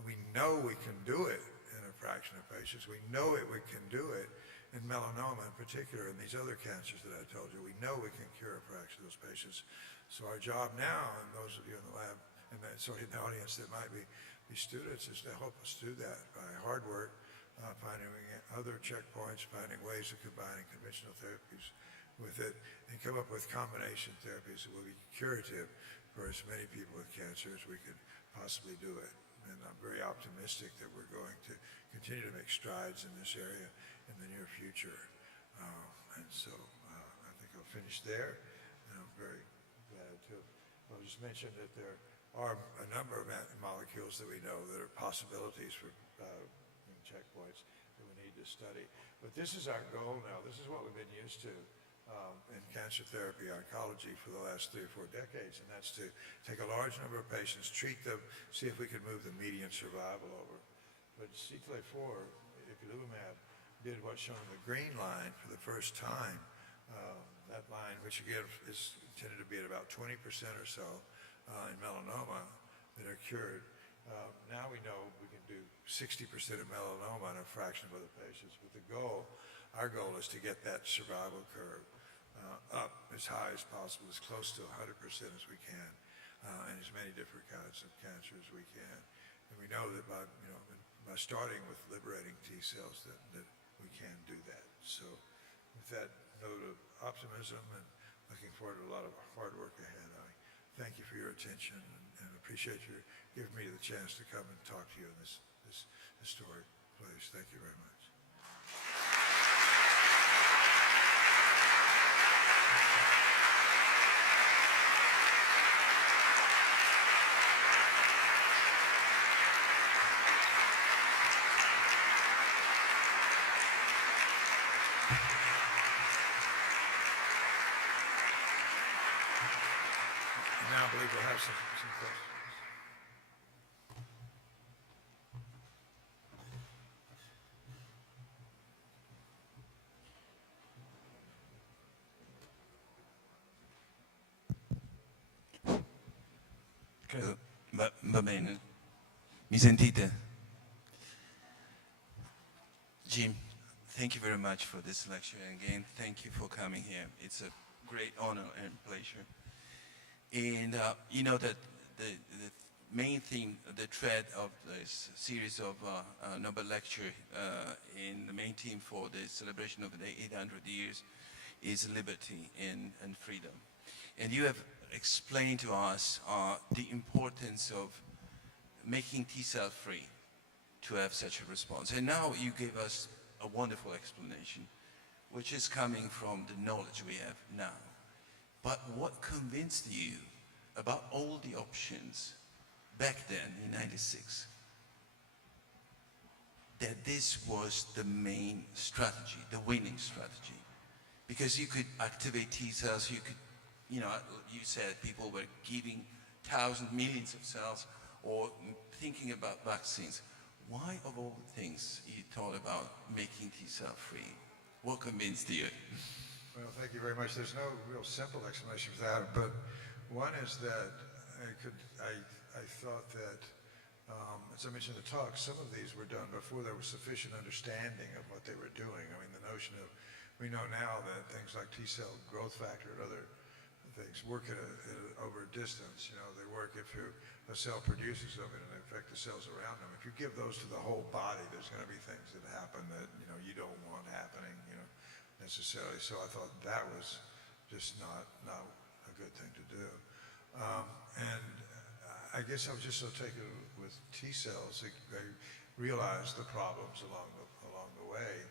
we know we can do it in a fraction of patients. We know we can do it in melanoma in particular, and these other cancers that I told you. We know we can cure a fraction of those patients. So our job now, and those of you in the lab, and sorry, in the audience that might be students, is to help us do that by hard work, finding other checkpoints, finding ways of combining conventional therapies with it, and come up with combination therapies that will be curative for as many people with cancer as we could possibly do it. And I'm very optimistic that we're going to continue to make strides in this area in the near future. And so I think I'll finish there, and I'm very glad to. I'll just mention that there are a number of molecules that we know that are possibilities for checkpoints that we need to study. But this is our goal now. This is what we've been used to in cancer therapy oncology for the last 3 or 4 decades, and that's to take a large number of patients, treat them, see if we can move the median survival over. But CTLA-4, ipilimumab, did what's shown in the green line for the first time. That line, which again is intended to be at about 20% or so in melanoma that are cured. Now we know we can do 60% of melanoma in a fraction of other patients, but our goal is to get that survival curve up as high as possible, as close to 100% as we can, and as many different kinds of cancer as we can. And we know that by starting with liberating T cells that we can do that. So with that note of optimism and looking forward to a lot of hard work ahead, I thank you for your attention and appreciate you giving me the chance to come and talk to you in this historic place. Thank you very much. Now I believe we'll have some questions. Credo, va bene. Mi sentite? Jim, thank you very much for this lecture. And again, thank you for coming here. It's a great honor and pleasure. And you know that the main theme, the thread of this series of Nobel Lecture in the main theme for the celebration of the 800 years is liberty and freedom. And you have explained to us the importance of making T-cell free to have such a response. And now you gave us a wonderful explanation, which is coming from the knowledge we have now. But what convinced you about all the options back then in '96 that this was the main strategy, the winning strategy? Because you could activate T cells, you could, you know, you said people were giving thousands, millions of cells or thinking about vaccines. Why, of all the things, you thought about making T-cell free? What convinced you? Well, thank you very much. There's no real simple explanation for that, but one is that I thought that, as I mentioned in the talk, some of these were done before there was sufficient understanding of what they were doing. I mean, the notion of, we know now that things like T-cell growth factor and other things work over a distance. You know, they work if a cell produces them and affect the cells around them. If you give those to the whole body, there's going to be things that happen that, you know, you don't want happening, you know, necessarily. So I thought that was just not a good thing to do. And I guess I was just so taken with T cells, I realized the problems along the way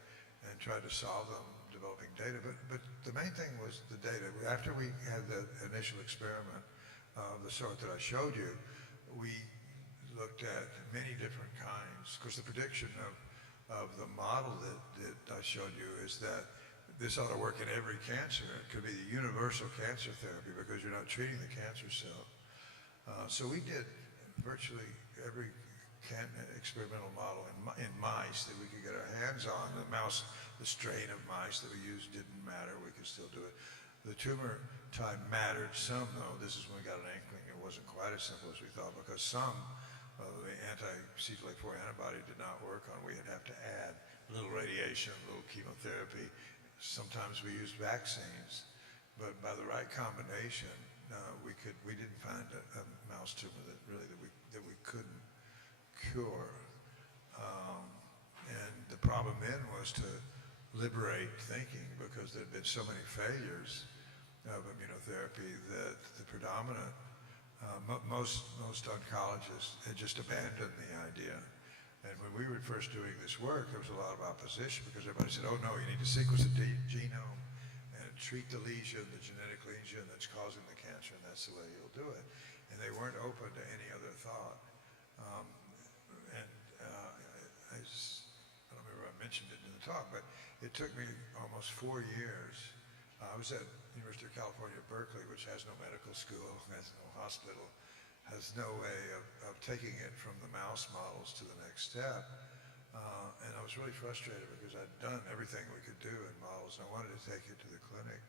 and tried to solve them, developing data. But the main thing was the data. After we had the initial experiment of the sort that I showed you, we looked at many different kinds. Of course, the prediction of the model that I showed you is that this ought to work in every cancer. It could be the universal cancer therapy because you're not treating the cancer cell. So we did virtually every experimental model in mice that we could get our hands on. The strain of mice that we used didn't matter. We could still do it. The tumor type mattered some, though. This is when we got an inkling it wasn't quite as simple as we thought, because some of the anti-CTLA-4 antibody did not work on. We'd have to add a little radiation, a little chemotherapy. Sometimes we used vaccines, but by the right combination, we didn't find a mouse tumor that we couldn't cure. And the problem then was to liberate thinking, because there had been so many failures of immunotherapy that the predominant, most oncologists had just abandoned the idea. And when we were first doing this work, there was a lot of opposition, because everybody said, oh no, you need to sequence the genome and treat the lesion, the genetic lesion that's causing the cancer, and that's the way you'll do it. And they weren't open to any other thought. I don't remember if I mentioned it in the talk, but it took me almost 4 years. I was at University of California at Berkeley, which has no medical school, has no hospital, has no way of taking it from the mouse models to the next step. And I was really frustrated because I'd done everything we could do in models, and I wanted to take it to the clinic.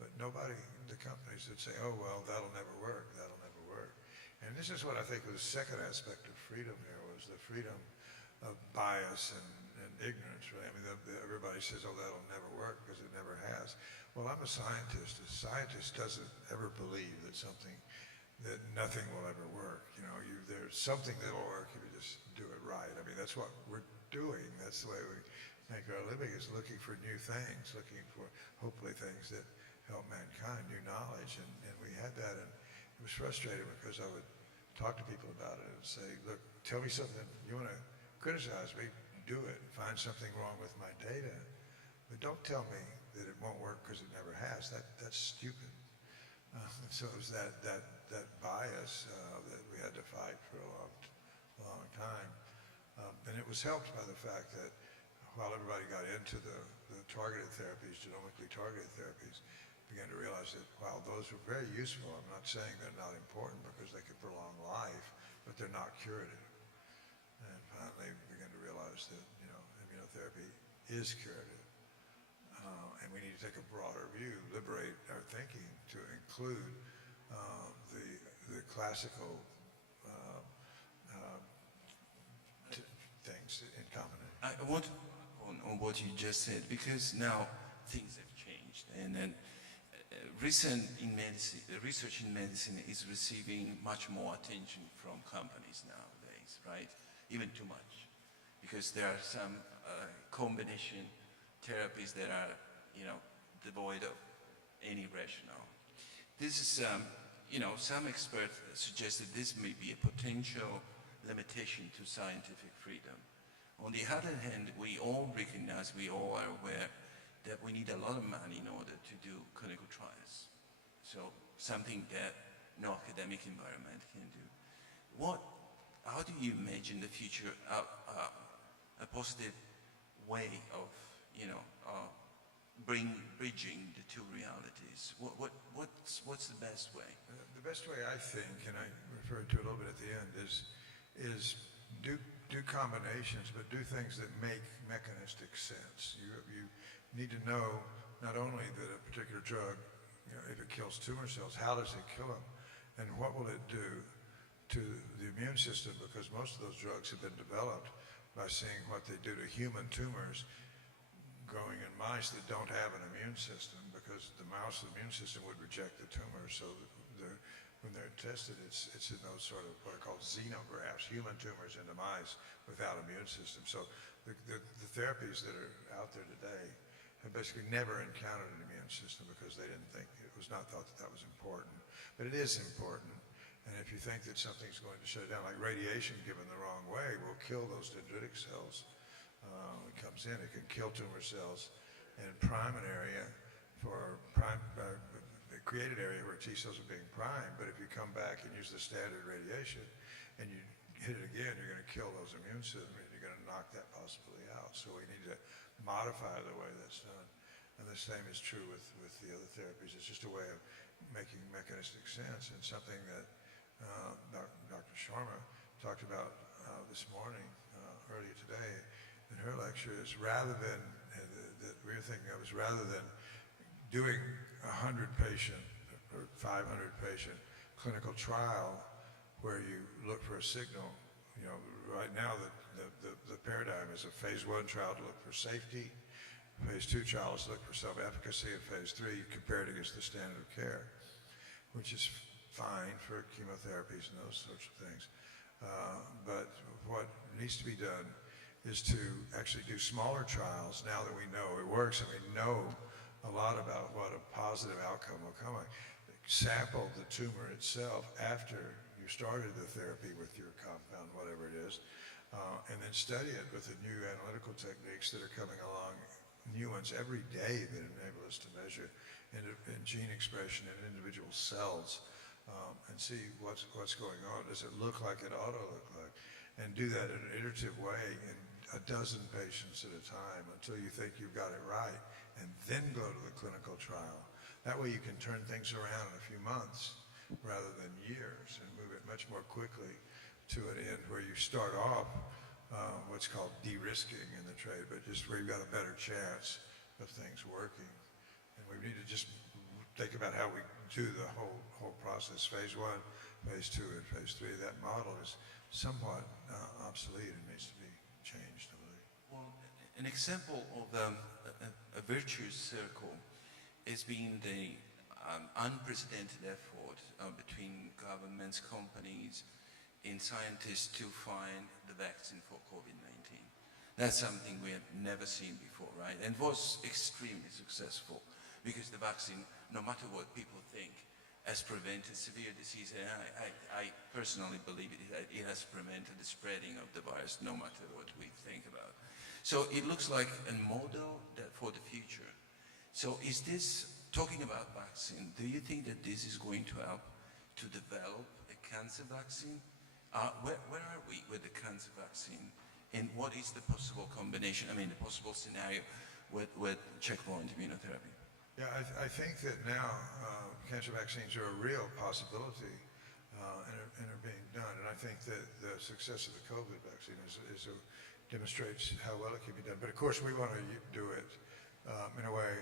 But nobody, the companies would say, oh, well, that'll never work, that'll never work. And this is what I think was the second aspect of freedom here, was the freedom of bias and ignorance, really. I mean, everybody says, oh, that'll never work because it never has. Well, I'm a scientist. A scientist doesn't ever believe that nothing will ever work. You know, there's something that'll work if you just do it right. I mean, that's what we're doing. That's the way we make our living, is looking for new things, looking for hopefully things that help mankind, new knowledge. And we had that, and it was frustrating because I would talk to people about it and say, look, tell me something. You want to criticize me? Do it. Find something wrong with my data. But don't tell me that it won't work because it never has. That's stupid. So it was that bias that we had to fight for a long time. And it was helped by the fact that while everybody got into the targeted therapies, genomically targeted therapies, began to realize that while those were very useful, I'm not saying they're not important because they can prolong life, but they're not curative. And finally began to realize that, immunotherapy is curative. And we need to take a broader view, liberate our thinking to include the classical things in common. I want on what you just said, because now things have changed, and then research in medicine is receiving much more attention from companies nowadays, right? Even too much, because there are some combination therapies that are, devoid of any rationale. This is, some experts suggest that this may be a potential limitation to scientific freedom. On the other hand, we all recognize, we all are aware that we need a lot of money in order to do clinical trials. So something that no academic environment can do. How do you imagine the future, a positive way of, bridging the two realities? What's the best way? The best way, I think, and I referred to it a little bit at the end, is do combinations, but do things that make mechanistic sense. You need to know not only that a particular drug, if it kills tumor cells, how does it kill them, and what will it do to the immune system? Because most of those drugs have been developed by seeing what they do to human tumors growing in mice that don't have an immune system, because the mouse immune system would reject the tumor. So when they're tested, it's in those sort of what are called xenografts, human tumors into mice without immune system. So the therapies that are out there today have basically never encountered an immune system because they didn't think, it was not thought that was important. But it is important. And if you think that something's going to shut it down, like radiation given the wrong way will kill those dendritic cells. It comes in, it can kill tumor cells and prime an area create an area where T cells are being primed, but if you come back and use the standard radiation and you hit it again, you're going to kill those immune systems and you're going to knock that possibility out. So we need to modify the way that's done. And the same is true with the other therapies. It's just a way of making mechanistic sense, and something that Dr. Sharma talked about this morning, earlier today in her lecture, is rather than, that we were thinking of, is rather than doing 100 patient or 500 patient clinical trial where you look for a signal. Right now the paradigm is a phase 1 trial to look for safety, phase 2 trials to look for self-efficacy, and phase 3 you compare it against the standard of care, which is fine for chemotherapies and those sorts of things. But what needs to be done is to actually do smaller trials now that we know it works and we know a lot about what a positive outcome will come like. Sample the tumor itself after you started the therapy with your compound, whatever it is, and then study it with the new analytical techniques that are coming along, new ones every day that enable us to measure in gene expression in individual cells, and see what's going on. Does it look like it ought to look like? And do that in an iterative way in a dozen patients at a time until you think you've got it right, and then go to the clinical trial. That way you can turn things around in a few months rather than years, and move it much more quickly to an end where you start off what's called de-risking in the trade, but just where you've got a better chance of things working. And we need to just think about how we do the whole process, phase 1, phase 2, and phase 3. That model is somewhat obsolete and needs to be changed, I believe. Well, an example of a virtuous circle is being the unprecedented effort between governments, companies, and scientists to find the vaccine for COVID-19. That's something we have never seen before, right? And was extremely successful because the vaccine, no matter what people think, has prevented severe disease. And I personally believe it has prevented the spreading of the virus, no matter what we think about. So it looks like a model for the future. So is this, talking about vaccine, do you think that this is going to help to develop a cancer vaccine? Where are we with the cancer vaccine? And what is the possible combination, I mean, the possible scenario with checkpoint immunotherapy? Yeah, I think that now cancer vaccines are a real possibility and are being done. And I think that the success of the COVID vaccine demonstrates how well it can be done. But of course, we want to do it in a way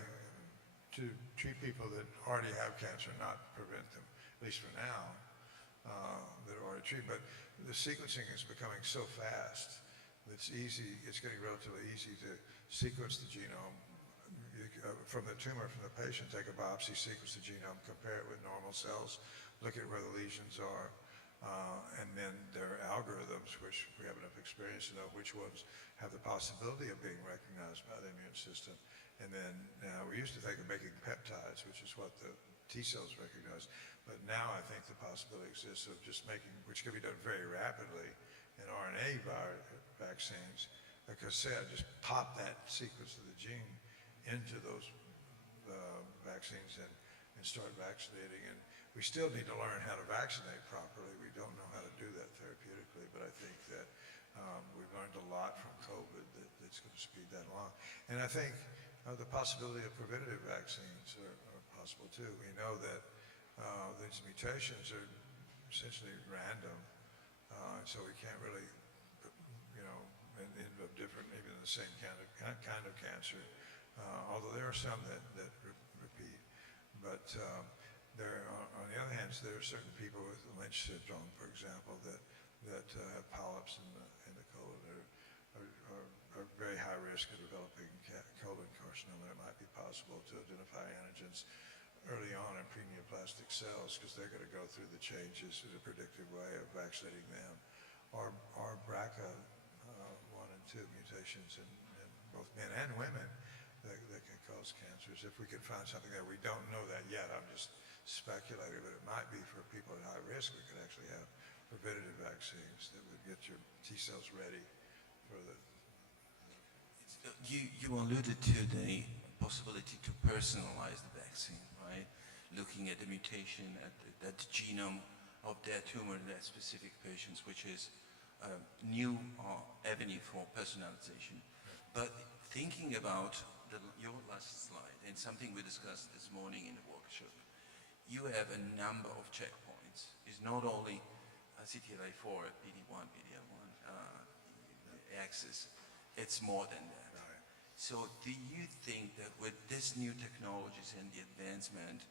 to treat people that already have cancer, not prevent them, at least for now, that are already treated. But the sequencing is becoming so fast that it's getting relatively easy to sequence the genome from the tumor, from the patient, take a biopsy, sequence the genome, compare it with normal cells, look at where the lesions are, and then there are algorithms which we have enough experience to know which ones have the possibility of being recognized by the immune system. And then we used to think of making peptides, which is what the T cells recognize, but now I think the possibility exists of just making, which can be done very rapidly in RNA vaccines, like I said, just pop that sequence of the gene into those vaccines and start vaccinating. And we still need to learn how to vaccinate properly. We don't know how to do that therapeutically, but I think that we've learned a lot from COVID that's going to speed that along. And I think the possibility of preventative vaccines are possible too. We know that these mutations are essentially random, so we can't really, end up different, even in the same kind of cancer. Although there are some that repeat, but on the other hand, there are certain people with Lynch syndrome, for example, that have polyps in the colon are very high risk of developing colon carcinoma. It might be possible to identify antigens early on in premioplastic cells because they're going to go through the changes in a predictive way of vaccinating them, or BRCA1 and 2 mutations in both men and women that can cause cancers. If we can find something there, we don't know that yet. I'm just speculating, but it might be for people at high risk. We could actually have preventative vaccines that would get your T cells ready for the... You alluded to the possibility to personalize the vaccine, right? Looking at the mutation, at the genome of their tumor in that specific patients, which is a new avenue for personalization. But thinking about your last slide, and something we discussed this morning in the workshop, you have a number of checkpoints. It's not only CTLA-4, PD-1, PD-L1 axis, it's more than that. Right. So do you think that with this new technologies and the advancement,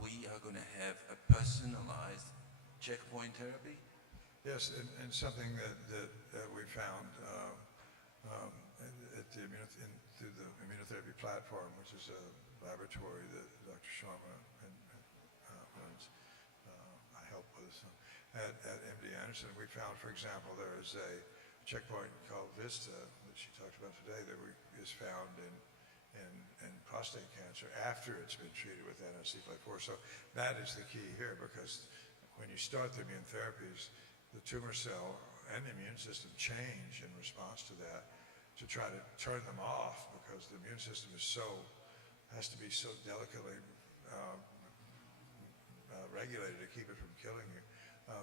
we are going to have a personalized checkpoint therapy? Yes, and something that we found through the immunotherapy platform, which is a laboratory that Dr. Sharma runs, I help with at MD Anderson. We found, for example, there is a checkpoint called VISTA that she talked about today that is found in prostate cancer after it's been treated with anti-CTLA-4. So that is the key here, because when you start the immune therapies, the tumor cell and the immune system change in response to that to try to turn them off, because the immune system has to be so delicately regulated to keep it from killing you.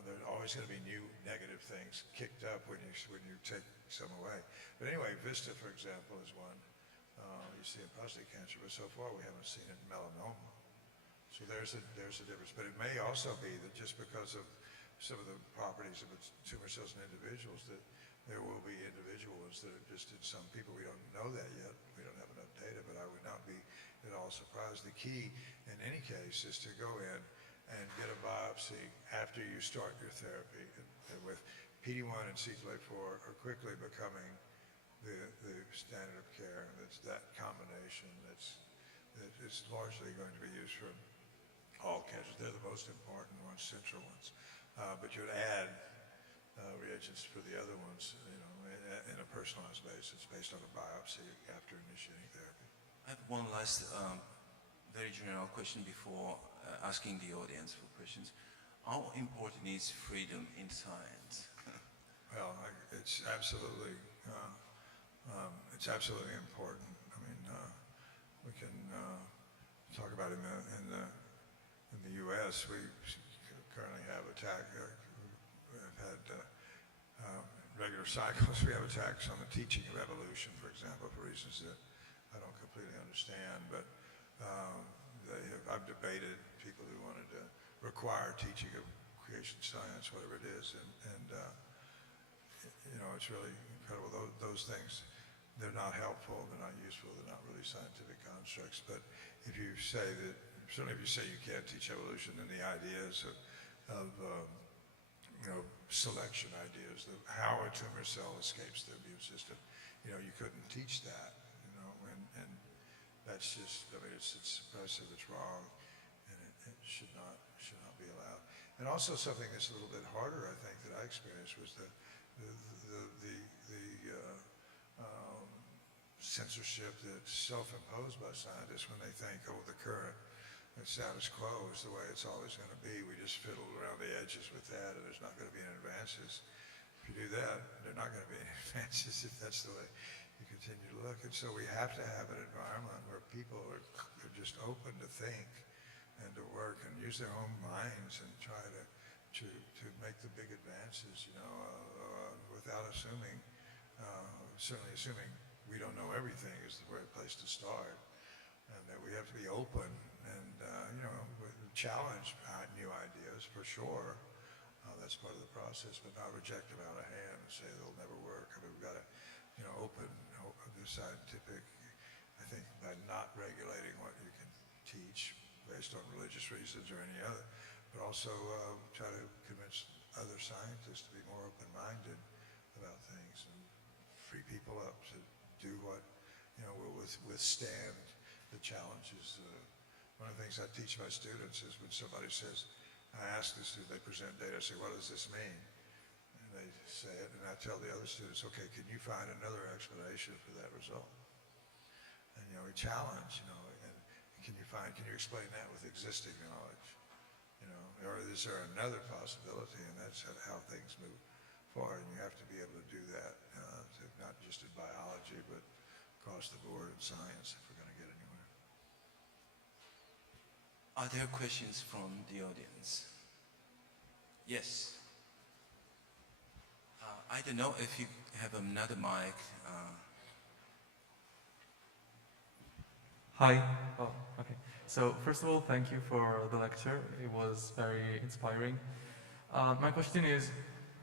There's always going to be new negative things kicked up when you take some away. But anyway, VISTA, for example, is one you see in prostate cancer, but so far we haven't seen it in melanoma. So there's a difference. But it may also be that just because of some of the properties of tumor cells in individuals, that there will be individuals that are just in some people. We don't know that yet. We don't have enough data, but I would not be at all surprised. The key in any case is to go in and get a biopsy after you start your therapy. And with PD-1 and CTLA-4 are quickly becoming the standard of care. That's that combination that is largely going to be used for all cancers. They're the most important ones, central ones. But you'd add reagents for the other ones, in a personalized basis based on a biopsy after initiating therapy. I have one last very general question before asking the audience for questions. How important is freedom in science? Well, it's absolutely important. I mean, we can talk about in the U.S. We currently have have had regular cycles, we have attacks on the teaching of evolution, for example, for reasons that I don't completely understand, but I've debated people who wanted to require teaching of creation science, whatever it is, and you know, it's really incredible. Those things, they're not helpful, they're not useful, they're not really scientific constructs, but if you say that, certainly if you say you can't teach evolution, then the ideas of you know, selection ideas, how a tumor cell escapes the immune system, you know, you couldn't teach that, you know, and that's just, I mean, it's suppressive, it's wrong, and it should not be allowed. And also something that's a little bit harder, I think, that I experienced was the censorship that's self-imposed by scientists when they think, oh, the current status quo is the way it's always going to be. We just fiddle around the edges with that, and there's not going to be any advances. If you do that, there are not going to be any advances if that's the way you continue to look. And so we have to have an environment where people are just open to think and to work and use their own minds and try to make the big advances, you know, without assuming, certainly assuming we don't know everything is the right place to start, and that we have to be open and, you know, challenge new ideas for sure. That's part of the process, but not reject them out of hand and say they'll never work. I mean, we've got to, you know, open the scientific, I think, by not regulating what you can teach based on religious reasons or any other, but also try to convince other scientists to be more open-minded about things and free people up to do what, you know, will withstand the challenges. One of the things I teach my students is when somebody says, I ask the student, they present data, I say, what does this mean? And they say it, and I tell the other students, okay, can you find another explanation for that result? And, you know, we challenge, you know, and can you explain that with existing knowledge? You know, or is there another possibility? And that's how things move forward, and you have to be able to do that, not just in biology, but across the board in science if we're going to get anywhere. Are there questions from the audience? Yes. I don't know if you have another mic. Hi. Oh, okay. So first of all, thank you for the lecture. It was very inspiring. My question is,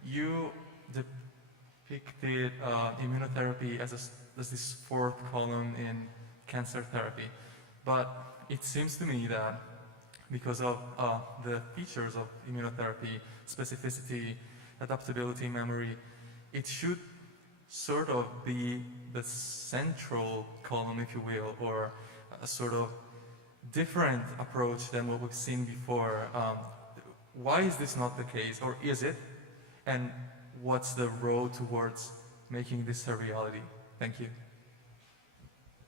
you depicted immunotherapy as this fourth column in cancer therapy, but it seems to me that because of the features of immunotherapy, specificity, adaptability, memory, it should sort of be the central column, if you will, or a sort of different approach than what we've seen before. Why is this not the case, or is it? And what's the road towards making this a reality? Thank you.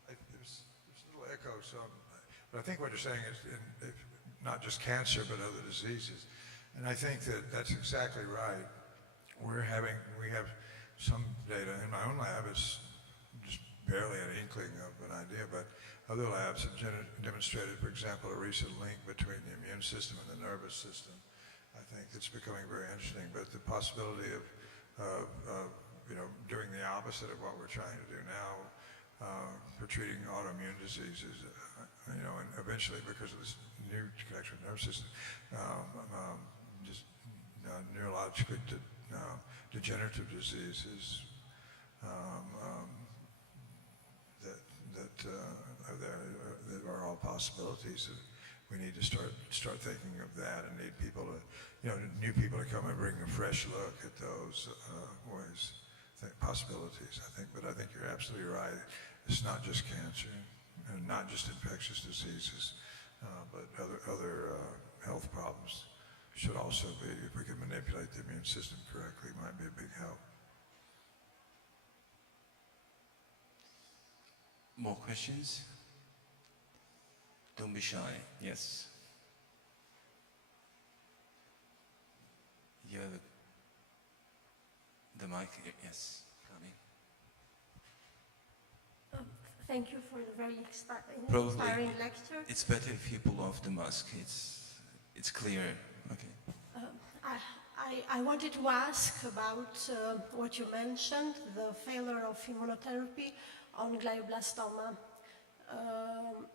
There's a little echo, but I think what you're saying is not just cancer, but other diseases. And I think that's exactly right. We have some data in my own lab. It's just barely an inkling of an idea, but other labs have demonstrated, for example, a recent link between the immune system and the nervous system. I think it's becoming very interesting, but the possibility of you know, doing the opposite of what we're trying to do now for treating autoimmune diseases, you know, and eventually because of this new connection with the nervous system, just neurologically degenerative diseases that are all possibilities. We need to start thinking of that, and need people to, you know, new people to come and bring a fresh look at those ways, possibilities. But I think you're absolutely right. It's not just cancer, and not just infectious diseases, but other health problems should also be, if we can manipulate the immune system correctly, might be a big help. More questions? Don't be shy. Yes. You have the mic. Yes. Coming. Thank you for the very Probably inspiring lecture. It's better if you pull off the mask. It's clear. Okay. I I wanted to ask about what you mentioned, the failure of immunotherapy on glioblastoma.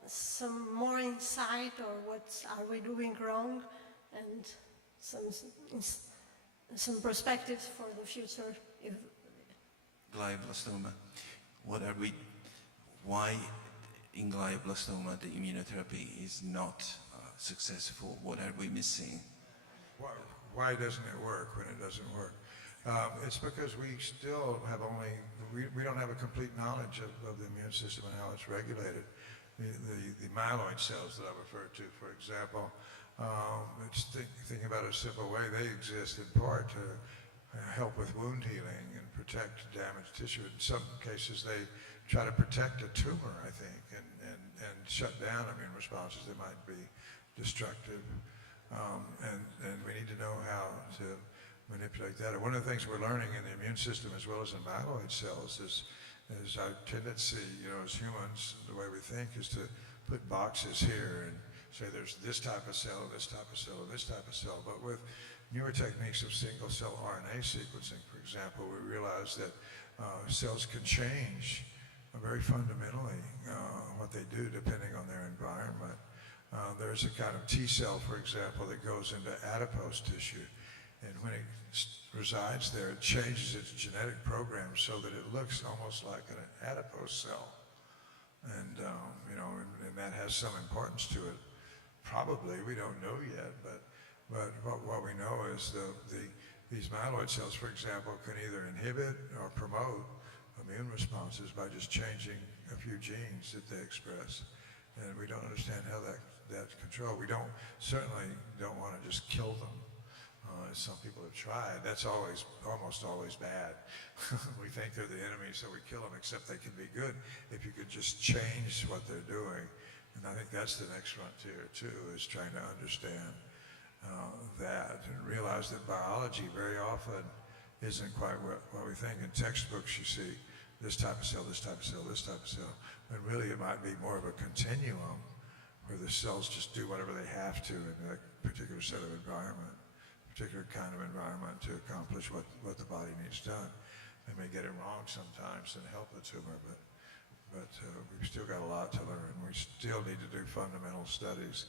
Some more insight, or what are we doing wrong, and some perspectives for the future. If Glioblastoma. Why in glioblastoma the immunotherapy is not successful? What are we missing? Why doesn't it work when it doesn't work? It's because we still have we don't have a complete knowledge of the immune system and how it's regulated. The myeloid cells that I referred to, for example, thinking about it a simple way, they exist in part to help with wound healing and protect damaged tissue. In some cases, they try to protect a tumor, I think, and shut down immune responses that might be destructive. And we need to know how to manipulate that. And one of the things we're learning in the immune system as well as in myeloid cells is our tendency, as humans, the way we think is to put boxes here and say there's this type of cell, this type of cell, this type of cell. But with newer techniques of single-cell RNA sequencing, for example, we realize that cells can change very fundamentally what they do depending on their environment. There's a kind of T cell, for example, that goes into adipose tissue, and when it resides there, it changes its genetic program so that it looks almost like an adipose cell. And, and that has some importance to it. Probably, we don't know yet, but what we know is these myeloid cells, for example, can either inhibit or promote immune responses by just changing a few genes that they express. And we don't understand how that's controlled. We certainly don't want to just kill them, as some people have tried. That's almost always bad. We think they're the enemy, so we kill them, except they can be good if you could just change what they're doing. And I think that's the next frontier, too, is trying to understand that and realize that biology very often isn't quite what we think. In textbooks, you see this type of cell, this type of cell, this type of cell. But really, it might be more of a continuum where the cells just do whatever they have to in a particular set of environment, particular kind of environment to accomplish what the body needs done. They may get it wrong sometimes and help the tumor, but we've still got a lot to learn. We still need to do fundamental studies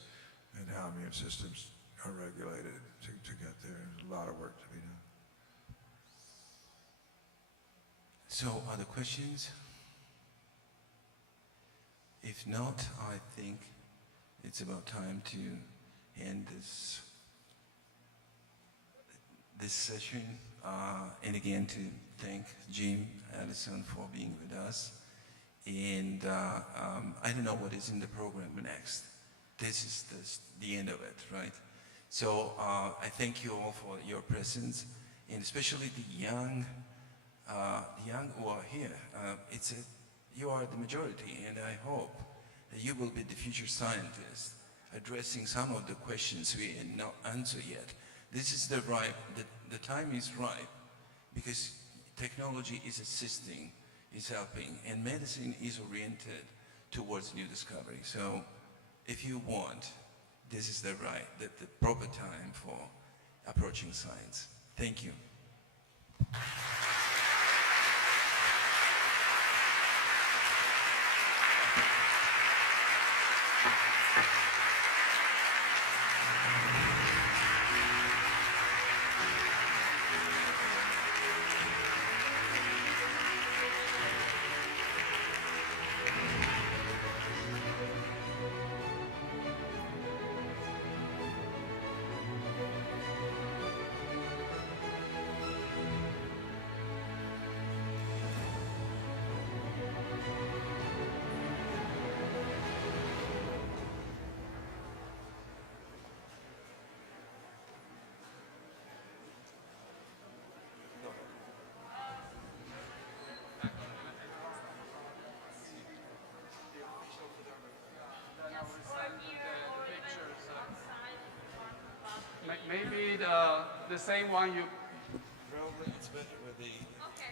in how immune systems are regulated to get there. There's a lot of work to be done. So, other questions? If not, I think it's about time to end this session. And again, to thank James Allison for being with us. And I don't know what is in the program next. This is the end of it, right? So I thank you all for your presence, and especially the young who are here. You are the majority, and I hope that you will be the future scientists addressing some of the questions we have not answered yet. This is the time is ripe, because technology is assisting, is helping, and medicine is oriented towards new discovery. So if you want, this is the proper time for approaching science. Thank you. Maybe the same one you... Probably it's better with the... Okay.